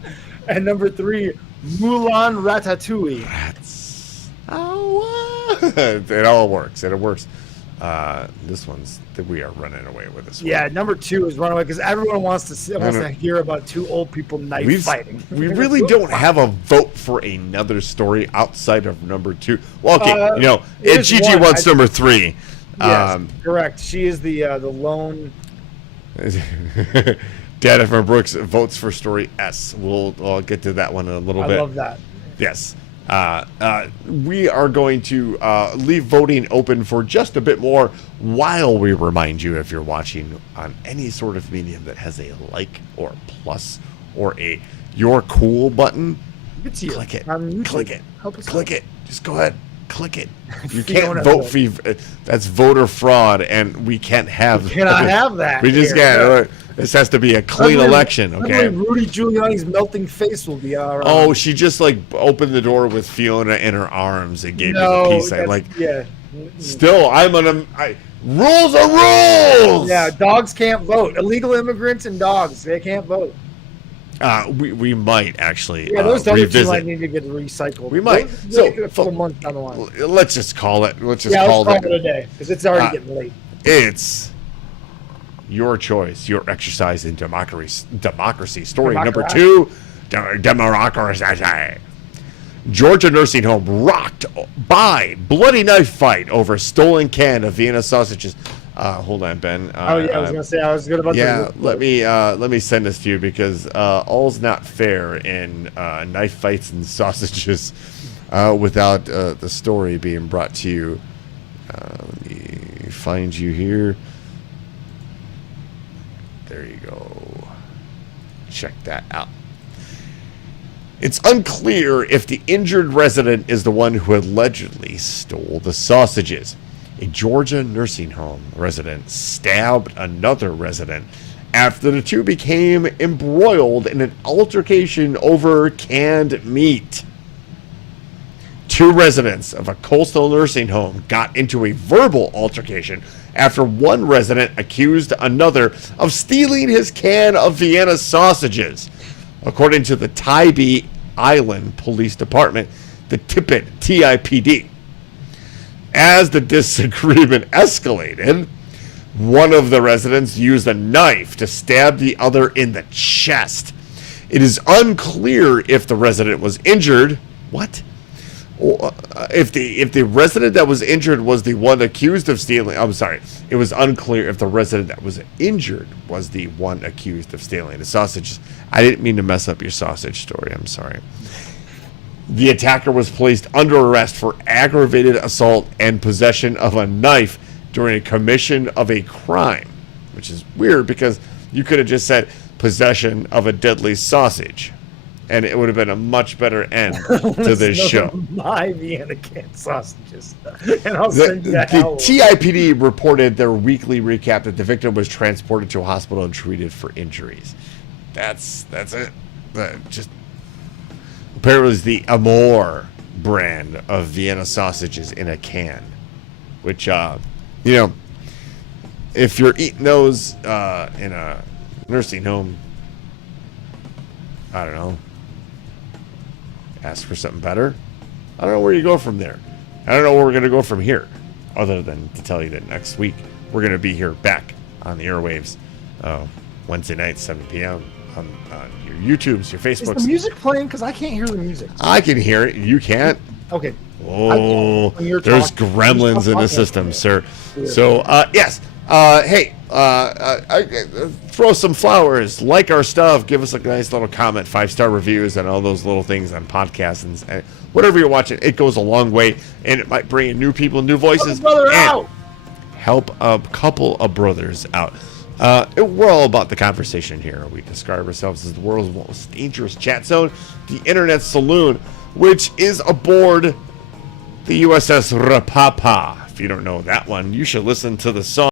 And number 3, Mulan Ratatouille. Rats. It all works. It works. This one's we are running away with this one. Yeah, number 2 is Runaway because everyone wants to hear about 2 old people knife fighting. We really don't have a vote for another story outside of number 2. Well, okay, Gigi wants number 3. Yes, correct. She is the lone. Data from Brooks votes for story S. I'll get to that one in a little bit. I love that. Yes. We are going to leave voting open for just a bit more while we remind you, if you're watching on any sort of medium that has a like or plus or a you're cool button, click it. Click it. Click it. Just go ahead. Click it. You can't vote for that's voter fraud, and we can't have. We cannot have that. We just can't. This has to be a clean election, okay? Rudy Giuliani's melting face will be all right. Oh, she just opened the door with Fiona in her arms and gave me the peace sign. Yeah. Still, rules are rules. Yeah, dogs can't vote. Illegal immigrants and dogs, they can't vote. We might actually those revisit. might need to get recycled. We might. A couple months down the line. Let's just call it. Let's call it a day because it's already getting late. It's your choice, your exercise in democracy. Story number 2, democracy. Georgia nursing home rocked by bloody knife fight over stolen can of Vienna sausages. Hold on, Ben. I was gonna say I was good about that. Yeah, let me send this to you because all's not fair in knife fights and sausages without the story being brought to you. Let me find you here. There you go. Check that out. It's unclear if the injured resident is the one who allegedly stole the sausages. A Georgia nursing home resident stabbed another resident after the two became embroiled in an altercation over canned meat. 2 residents of a coastal nursing home got into a verbal altercation after one resident accused another of stealing his can of Vienna sausages. According to the Tybee Island Police Department, the Tippett TIPD. As the disagreement escalated, one of the residents used a knife to stab the other in the chest. It is unclear if the resident was injured. What? If the resident that was injured was the one accused of stealing. I'm sorry. It was unclear if the resident that was injured was the one accused of stealing the sausages. I didn't mean to mess up your sausage story. I'm sorry. The attacker was placed under arrest for aggravated assault and possession of a knife during a commission of a crime, which is weird because you could have just said possession of a deadly sausage, and it would have been a much better end to this show. My Vienna can sausages, and I'll send you that. The TIPD reported their weekly recap that the victim was transported to a hospital and treated for injuries. That's it. Just apparently it's the Amor brand of Vienna sausages in a can, which if you're eating those in a nursing home, I don't know, ask for something better. I don't know where you go from there. I don't know where we're going to go from here, other than to tell you that next week we're going to be here back on the airwaves, Wednesday night, 7 p.m. on your YouTubes, your Facebooks. Is the music playing? Because I can't hear the music. I can hear it. You can't. Okay. Oh, When there's talking, gremlins in the system, sir. So, yes. Hey, throw some flowers, like our stuff, give us a nice little comment, 5-star reviews, and all those little things on podcasts and whatever you're watching. It goes a long way, and it might bring in new people, new voices, and help a couple of brothers out. We're all about the conversation here. We describe ourselves as the world's most dangerous chat zone, the Internet Saloon, which is aboard the USS Rapapa. If you don't know that one, you should listen to the song.